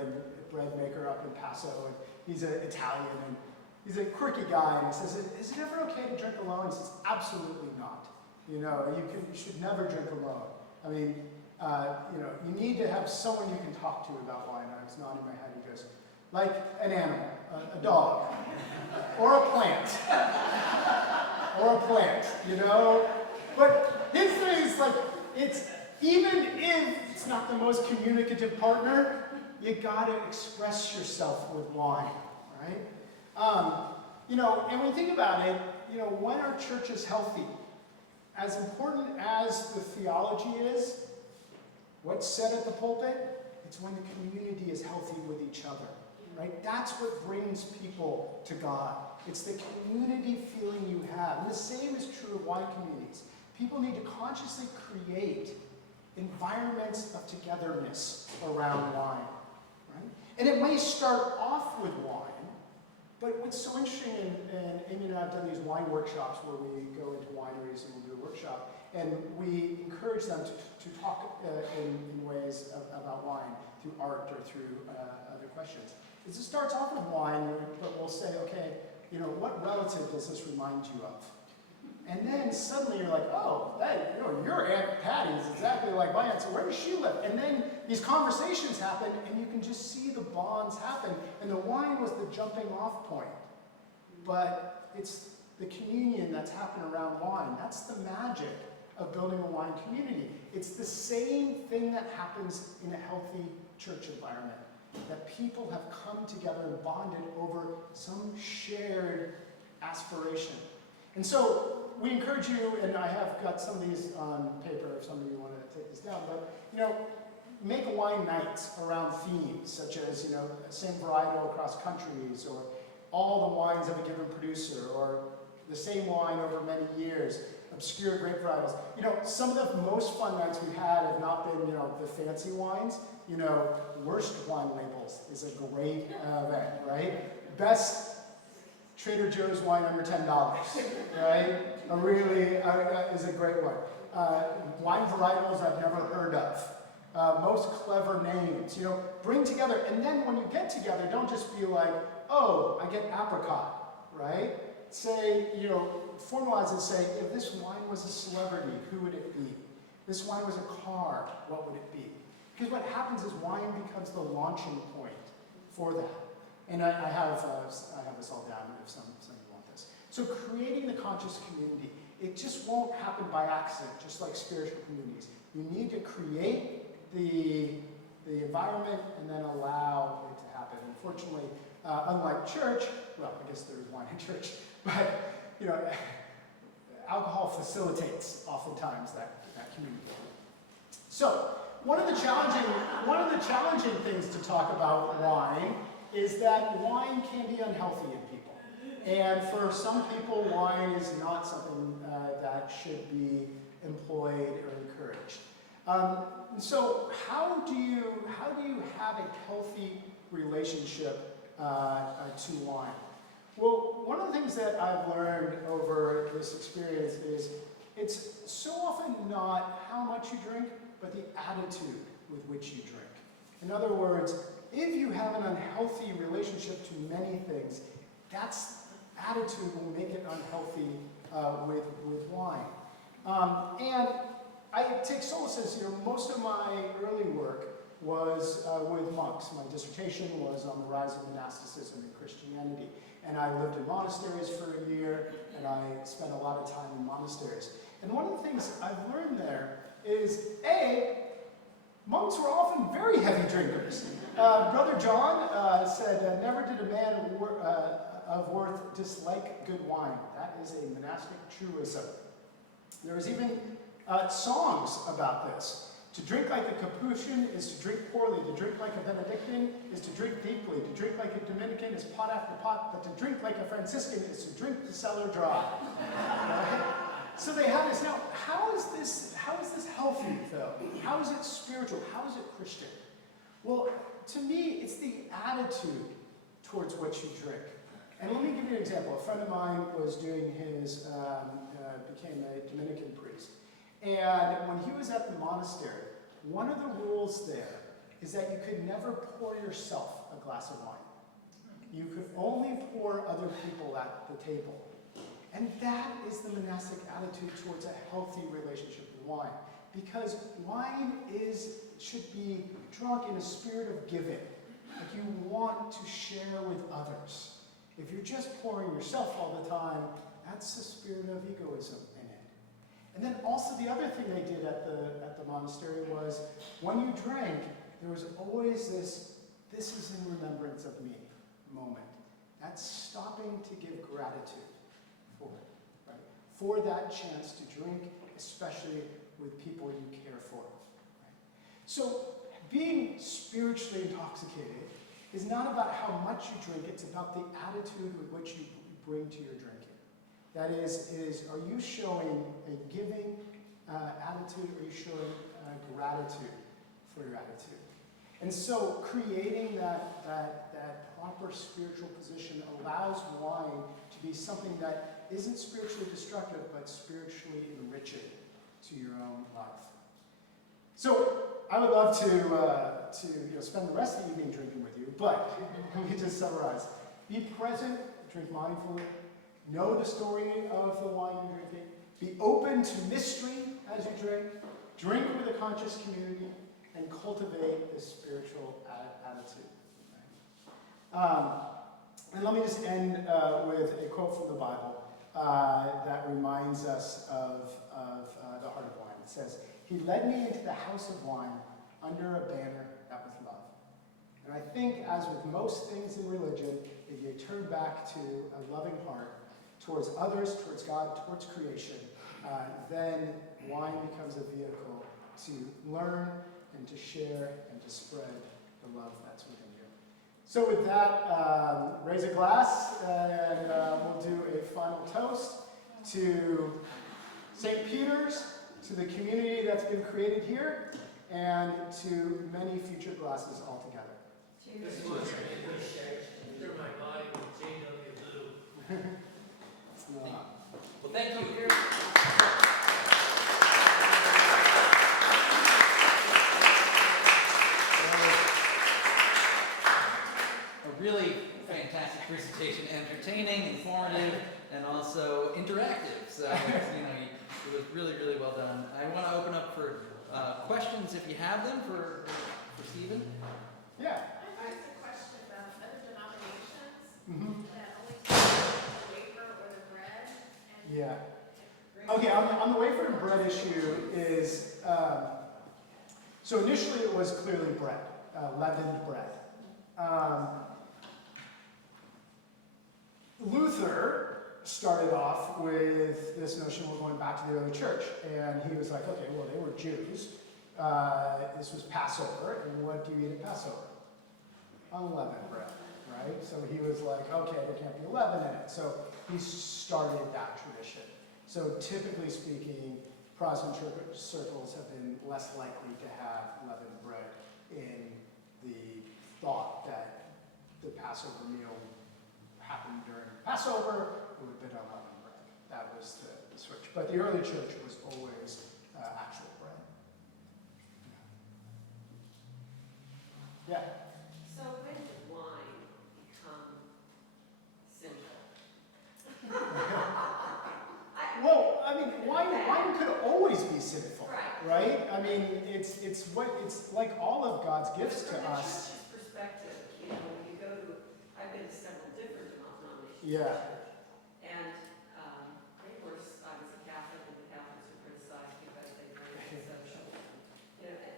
and bread maker up in Paso, and he's an Italian, and he's a quirky guy, and he says, is it ever okay to drink alone? He says, absolutely not. You should never drink alone. I mean, you need to have someone you can talk to about wine. I was nodding my head. He goes, like an animal, a dog, or a plant, But his thing is like, even if it's not the most communicative partner, you gotta express yourself with wine, right? And when you think about it, when our church is healthy, as important as the theology is, what's said at the pulpit, it's when the community is healthy with each other, right? That's what brings people to God. It's the community feeling you have. And the same is true of wine communities. People need to consciously create environments of togetherness around wine, right? And it may start off with wine, but what's so interesting, and Amy and I have done these wine workshops where we go into wineries and we'll do a workshop, and we encourage them to talk in ways about wine, through art or through other questions. It starts off with wine, but we'll say, okay, what relative does this remind you of? And then suddenly you're like, oh, your Aunt Patty is exactly like my aunt, so where does she live? And then these conversations happen, and you can just see the bonds happen. And the wine was the jumping off point. But it's the communion that's happened around wine. That's the magic of building a wine community. It's the same thing that happens in a healthy church environment, that people have come together and bonded over some shared aspiration. And so we encourage you, and I have got some of these on paper if some of you want to take this down, but make wine nights around themes, such as same varietal across countries, or all the wines of a given producer, or the same wine over many years, obscure grape varietals. Some of the most fun nights we've had have not been the fancy wines. Worst wine labels is a great event, right? Best Trader Joe's wine under $10, right? Is a great one. Wine varietals I've never heard of. Most clever names. Bring together, and then when you get together, don't just be like, oh, I get apricot, right? Say, formalize and say, if this wine was a celebrity, who would it be? This wine was a car, what would it be? Because what happens is wine becomes the launching point for that. And I have this all down if some of you want this. So creating the conscious community, it just won't happen by accident, just like spiritual communities. You need to create the environment and then allow it to happen. Unfortunately, unlike church, well, I guess there's wine in church, but alcohol facilitates oftentimes that community. So one of the challenging things to talk about wine is that wine can be unhealthy in people. And for some people, wine is not something that should be employed or encouraged. So how do you have a healthy relationship to wine? Well, one of the things that I've learned over this experience is it's so often not how much you drink, but the attitude with which you drink. In other words, if you have an unhealthy relationship to many things, that's attitude will make it unhealthy with wine. And I take solace as, most of my early work was with monks. My dissertation was on the rise of monasticism in Christianity. And I lived in monasteries for a year, and I spent a lot of time in monasteries. And one of the things I've learned there is, monks were often very heavy drinkers. Brother John said, never did a man of worth dislike good wine. That is a monastic truism. There's even songs about this. To drink like a Capuchin is to drink poorly. To drink like a Benedictine is to drink deeply. To drink like a Dominican is pot after pot. But to drink like a Franciscan is to drink the cellar dry. Right? So they have this. Now, how is this healthy, though? How is it spiritual? How is it Christian? Well, to me, it's the attitude towards what you drink. And let me give you an example. A friend of mine was doing became a Dominican priest. And when he was at the monastery, one of the rules there is that you could never pour yourself a glass of wine. You could only pour other people at the table. And that is the monastic attitude towards a healthy relationship with wine. Because wine should be drunk in a spirit of giving. Like you want to share with others. If you're just pouring yourself all the time, that's the spirit of egoism in it. And then also the other thing they did at the monastery was, when you drank, there was always this is in remembrance of me moment. That's stopping to give gratitude for it, right? For that chance to drink, especially with people you care for. Right? So being spiritually intoxicated is not about how much you drink, it's about the attitude with which you bring to your drinking. That is are you showing a giving attitude, or are you showing gratitude for your attitude? And so creating that proper spiritual position allows wine to be something that isn't spiritually destructive, but spiritually enriching to your own life. So I would love to spend the rest of the evening drinking with you, but let me just summarize. Be present, drink mindfully, know the story of the wine you're drinking, Be open to mystery as you drink. Drink with a conscious community, and cultivate this spiritual attitude. And let me just end with a quote from the Bible that reminds us of the heart of wine. It says, "He led me into the house of wine under a banner that was love." And I think, as with most things in religion, if you turn back to a loving heart towards others, towards God, towards creation, then wine becomes a vehicle to learn and to share and to spread the love that's within you. So with that, raise a glass, and we'll do a final toast to St. Peter's, to the community that's been created here, and to many future glasses altogether. Cheers. This was through my body with JW Blue. Well, thank you. A really fantastic presentation, entertaining, informative, and also interactive. So, it was really, really well done. I want to open up for questions if you have them for Stephen. Yeah. I have a question about other denominations Mm-hmm. that only take the wafer or the bread. And Yeah. Okay, on the wafer and bread issue is, so initially it was clearly bread, leavened bread. Luther started off with this notion, we're going back to the early church, and he was like, okay, well, they were Jews. This was Passover, and what do you eat at Passover? Unleavened bread, right? So he was like, okay, there can't be leaven in it. So he started that tradition. So typically speaking, Protestant circles have been less likely to have leavened bread in the thought that the Passover meal happened during Passover, it would have been unleavened bread. That was the switch. But the early church was always actual bread. Yeah. So when did wine become sinful? Well, I mean, wine could always be sinful, Right. right? I mean, it's like all of God's gifts to From the us. church's perspective, when you go to, I've been to several different denominations. Yeah. And they were, I was a Catholic, and the Catholics were criticized because they drank social.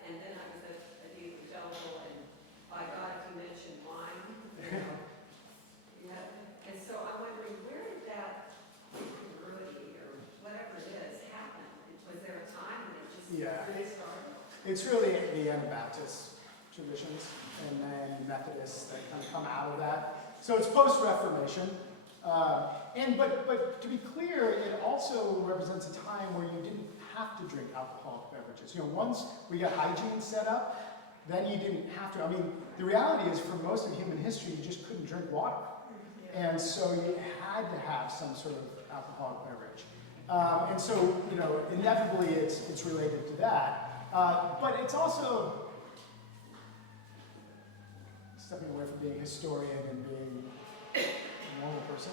And then I was at the evangelical, and by God, if you mention wine, yeah. And so I'm wondering, where did that incongruity or whatever it is happen? Was there a time when it just Yeah. really started? It's really the Anabaptist traditions and then Methodists that kind of come out of that. So it's post-Reformation. But to be clear, it also represents a time where you didn't have to drink alcoholic beverages. Once we got hygiene set up, then you didn't have to. I mean, the reality is for most of human history, you just couldn't drink water. And so you had to have some sort of alcoholic beverage. And so, inevitably it's related to that. But it's also, stepping away from being a historian and being a normal person,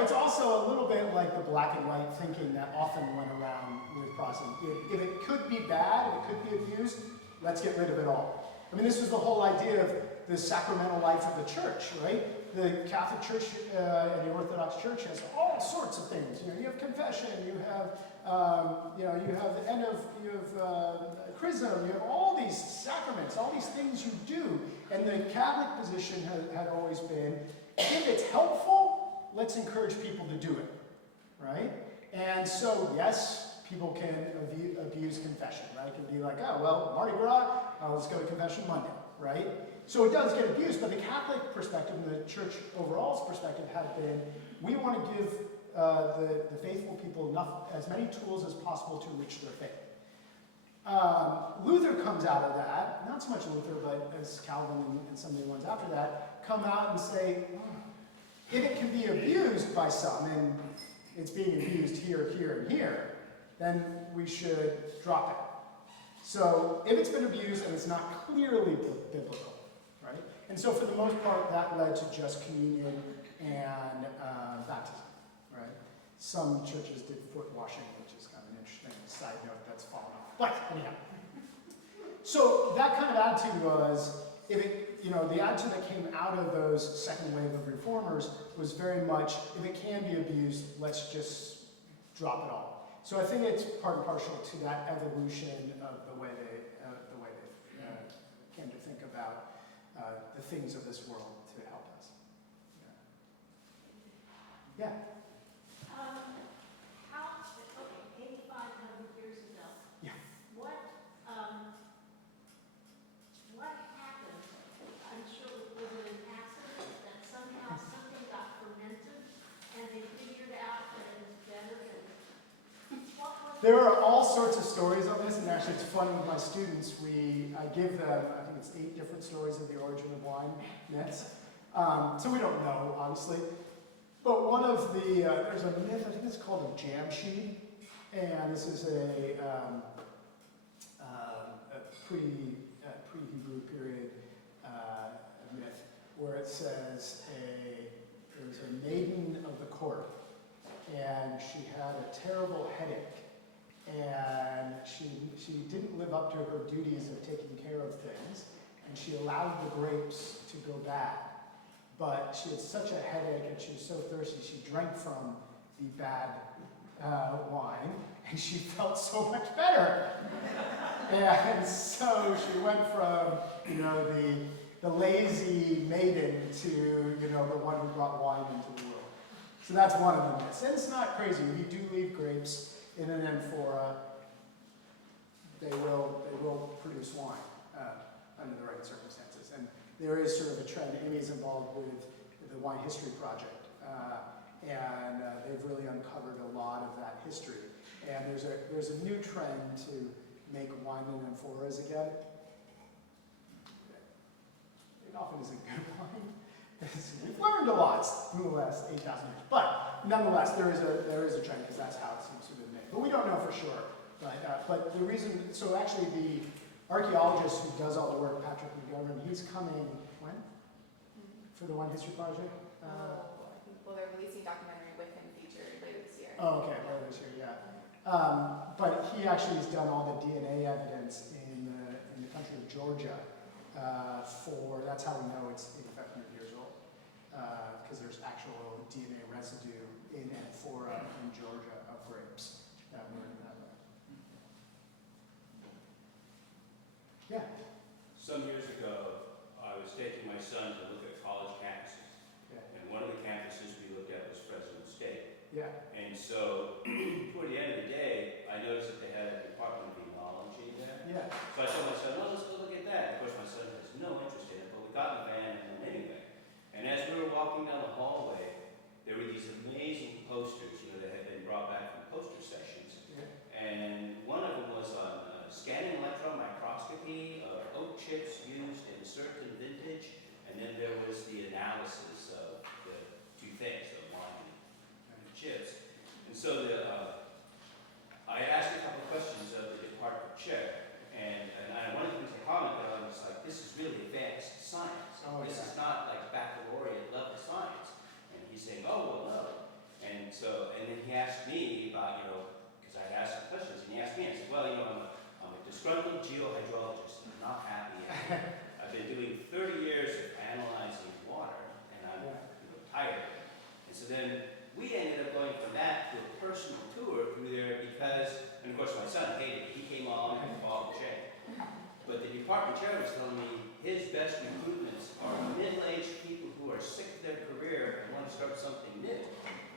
it's also a little bit like the black and white thinking that often went around with Protestant. If it could be bad, if it could be abused, let's get rid of it all. I mean, this was the whole idea of the sacramental life of the church, right? The Catholic Church and the Orthodox Church has all sorts of things. You have confession, you have the end of, chrism, you have all these sacraments, all these things you do. And the Catholic position had always been, if it's helpful, let's encourage people to do it, right? And so, yes, people can abuse confession, right? It can be like, oh, well, Mardi Gras, let's go to confession Monday, right? So it does get abused, but the Catholic perspective and the church overall's perspective had been, we want to give the faithful people as many tools as possible to reach their faith. Luther comes out of that, not so much Luther, but as Calvin and some of the ones after that, come out and say, if it can be abused by some, and it's being abused here, here, and here, then we should drop it. So if it's been abused and it's not clearly biblical, right? And so for the most part, that led to just communion and baptism, Some churches did foot washing, which is kind of an interesting side note that's fallen off. But anyhow. So that kind of attitude was, if it, the attitude that came out of those second wave of reformers was very much, if it can be abused, let's just drop it all. So I think it's part and parcel to that evolution of the way they came to think about the things of this world to help us. Yeah. Okay, 8,500 years ago. Yeah. What happened? I'm sure it was an accident that somehow something got fermented and they figured out that it was better than. What was There are all sorts of stories on this, and actually it's fun with my students. I give them, I think it's 8 different stories of the origin of wine myths. So we don't know, obviously. But one of the, there's a myth, I think it's called a jamshid, and this is a pre-Hebrew period myth, where it says there was a maiden of the court, and she had a terrible headache, and she didn't live up to her duties of taking care of things, and she allowed the grapes to go bad. But she had such a headache and she was so thirsty, she drank from the bad wine, and she felt so much better. And so she went from, the lazy maiden to, the one who brought wine into the world. So that's one of the myths. And it's not crazy. If you do leave grapes in an amphora, they will produce wine under the right circumstances. And there is sort of a trend. Amy's involved with the Wine History Project, and they've really uncovered a lot of that history. And there's a new trend to make wine in amphoras again. It often isn't good wine. We've learned a lot in the last 8,000 years, but nonetheless, there is a trend because that's how it seems to have been made. But we don't know for sure. But the reason, so actually the archaeologist who does all the work, Patrick McGovern, he's coming when? For the Wine History Project? Well, they're releasing a documentary with him featured later this year. Oh, okay, later this year, yeah. But he actually has done all the DNA evidence in the country of Georgia that's how we know it's 8,500 years old, because there's actual DNA residue in amphora in Georgia of grapes that were in that way. Yeah. Some years ago, I was taking my son to look at college campuses. Yeah. And one of the campuses we looked at was Fresno State. Yeah. And so, toward the end of the day, I noticed that they had a Department of Enology there. Yeah. So I told my son, oh, let's go look at that. Of course, my son has no interest in it, but we got in the van and went anyway. And as we were walking down the hallway, there were these amazing posters, that had been brought back from poster sessions. Yeah. And one of them was on scanning electron microscopy of oak chips used in certain vintage, and then there was the analysis of the two things, the wine and the chips. And so I asked a couple of questions of the department chair, and one of the things I commented on was like, this is really advanced science. Oh, This yeah. is not like baccalaureate level science. And he's saying, oh, well, no. And then he asked me about, because I had asked some questions, and he asked me, and I said, well, I'm a disgruntled geohydrologist, and I'm not happy. I've been doing 30 years of analyzing water, and I'm tired of it. And so then we ended up going from that to a personal tour through there because, and of course my son hated it. He came along and followed the chain. But the department chair was telling me his best recruitments are middle-aged people who are sick of their career and want to start something new.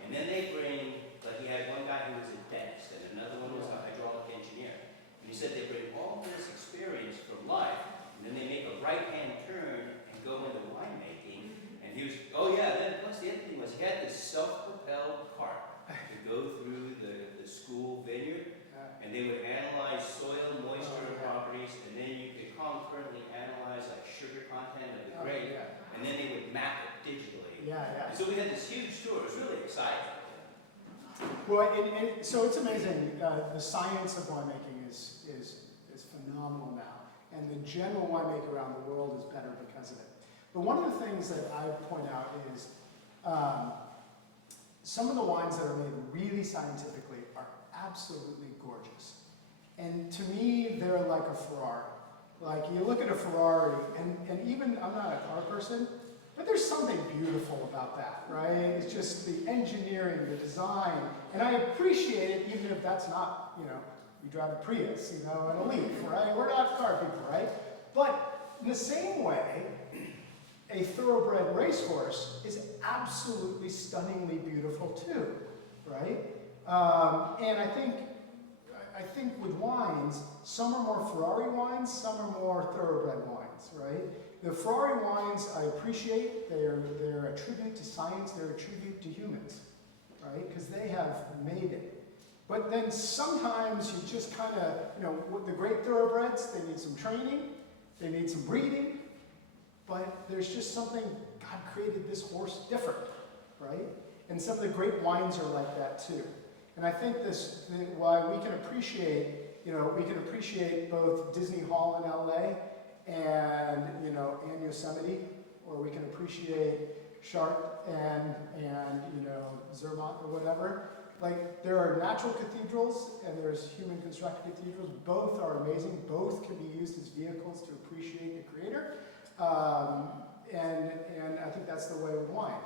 And then they bring, like he had one guy who was a dentist and another one was a hydraulic engineer. And he said they bring all this experience from life, and then they make a right-hand turn and go into winemaking. And he was, oh yeah, then plus the other thing was he had this self-propelled cart to go through the school vineyard, and they would analyze soil moisture properties, and then you could concurrently analyze like sugar content of the grape, and then they would map it digitally. Yeah. And so we had this huge tour. It was really exciting. Well, and so it's amazing. The science of winemaking is phenomenal now, and the general winemaker around the world is better because of it. But one of the things that I point out is, some of the wines that are made really scientifically are absolutely gorgeous. And to me, they're like a Ferrari. Like, you look at a Ferrari, and even, I'm not a car person, but there's something beautiful about that, right? It's just the engineering, the design, and I appreciate it even if that's not, you drive a Prius, and a Leaf, right? We're not car people, right? But in the same way, a thoroughbred racehorse is absolutely stunningly beautiful too, right? And I think with wines, some are more Ferrari wines, some are more thoroughbred wines, right? The Ferrari wines I appreciate. They're a tribute to science, they're a tribute to humans, right? Because they have made it. But then sometimes you just kind of, with the great thoroughbreds, they need some training, they need some breeding, but there's just something, God created this horse different, right? And some of the great wines are like that too. And I think why we can appreciate, we can appreciate both Disney Hall in LA and, and Yosemite, or we can appreciate Chartres and Zermatt or whatever. Like, there are natural cathedrals and there's human constructed cathedrals. Both are amazing. Both can be used as vehicles to appreciate the Creator. And I think that's the way with wine.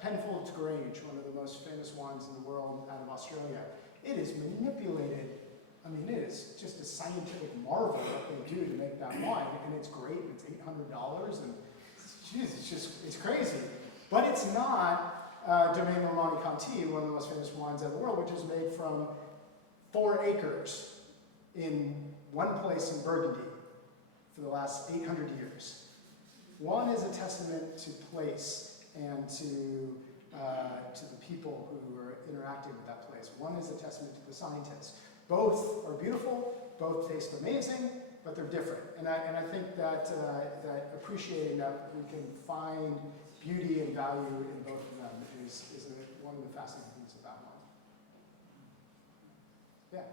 Penfolds Grange, one of the most famous wines in the world out of Australia, it is manipulated. I mean, it is just a scientific marvel what they do to make that wine, and it's great. It's $800, and it's crazy. But it's not Domaine Romani-Conti, one of the most famous wines in the world, which is made from 4 acres in one place in Burgundy for the last 800 years. One is a testament to place and to the people who are interacting with that place. One is a testament to the scientists. Both are beautiful, both taste amazing, but they're different. And I think that appreciating that we can find beauty and value in both of them is one of the fascinating things about wine. Yeah?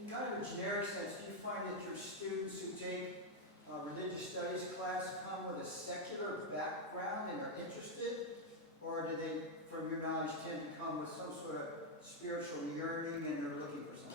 In kind of a generic sense, do you find that your students who take religious studies class come with a secular background and are interested? Or do they, from your knowledge, tend to come with some sort of spiritual yearning and they're looking for something?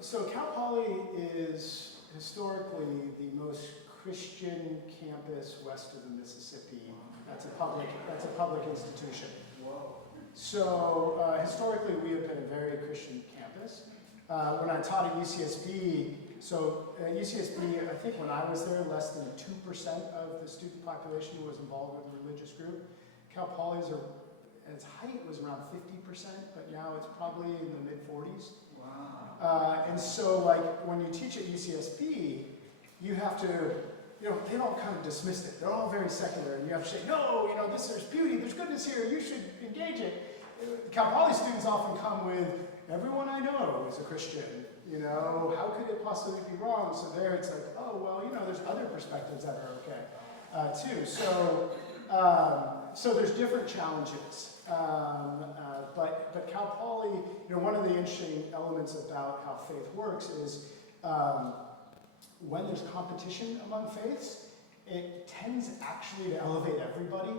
So Cal Poly is historically the most Christian campus west of the Mississippi. That's a public institution. Whoa. So historically, we have been a very Christian campus. When I taught at UCSB, at UCSB, I think when I was there, less than 2% of the student population was involved with a religious group. Cal Poly's, at its height, was around 50%, but now it's probably in the mid-40s. Wow. And so, like, when you teach at UCSB, you have to, they all kind of dismissed it. They're all very secular, and you have to say, no, there's beauty, there's goodness here, you should engage it. Cal Poly students often come with, everyone I know is a Christian, how could it possibly be wrong? So there it's like, oh, well, there's other perspectives that are okay, too. So there's different challenges. But Cal Poly, one of the interesting elements about how faith works is when there's competition among faiths, it tends actually to elevate everybody.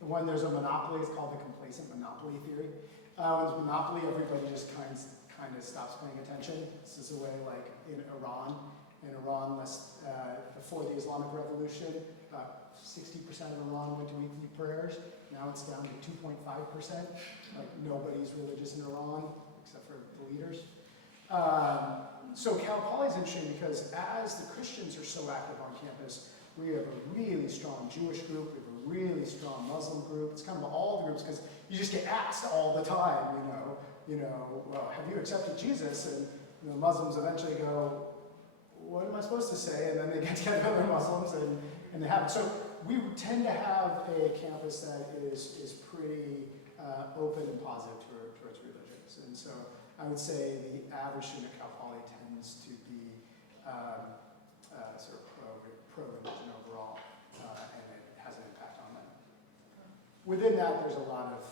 When there's a monopoly, it's called the complacent monopoly theory. When there's monopoly, everybody just kind of stops paying attention. This is the way, like in Iran. In Iran, before the Islamic Revolution, 60% of Iran went to weekly prayers. Now it's down to 2.5%. Like, nobody's religious in Iran except for the leaders. So Cal Poly is interesting because as the Christians are so active on campus, we have a really strong Jewish group, we have a really strong Muslim group. It's kind of all the groups because you just get asked all the time, well, have you accepted Jesus? And the Muslims eventually go, what am I supposed to say? And then they get together with other Muslims and they have it. So we tend to have a campus that is pretty open and positive towards religions. And so I would say the average student at Cal Poly tends to be sort of pro-religion overall, and it has an impact on them. Within that, there's a lot of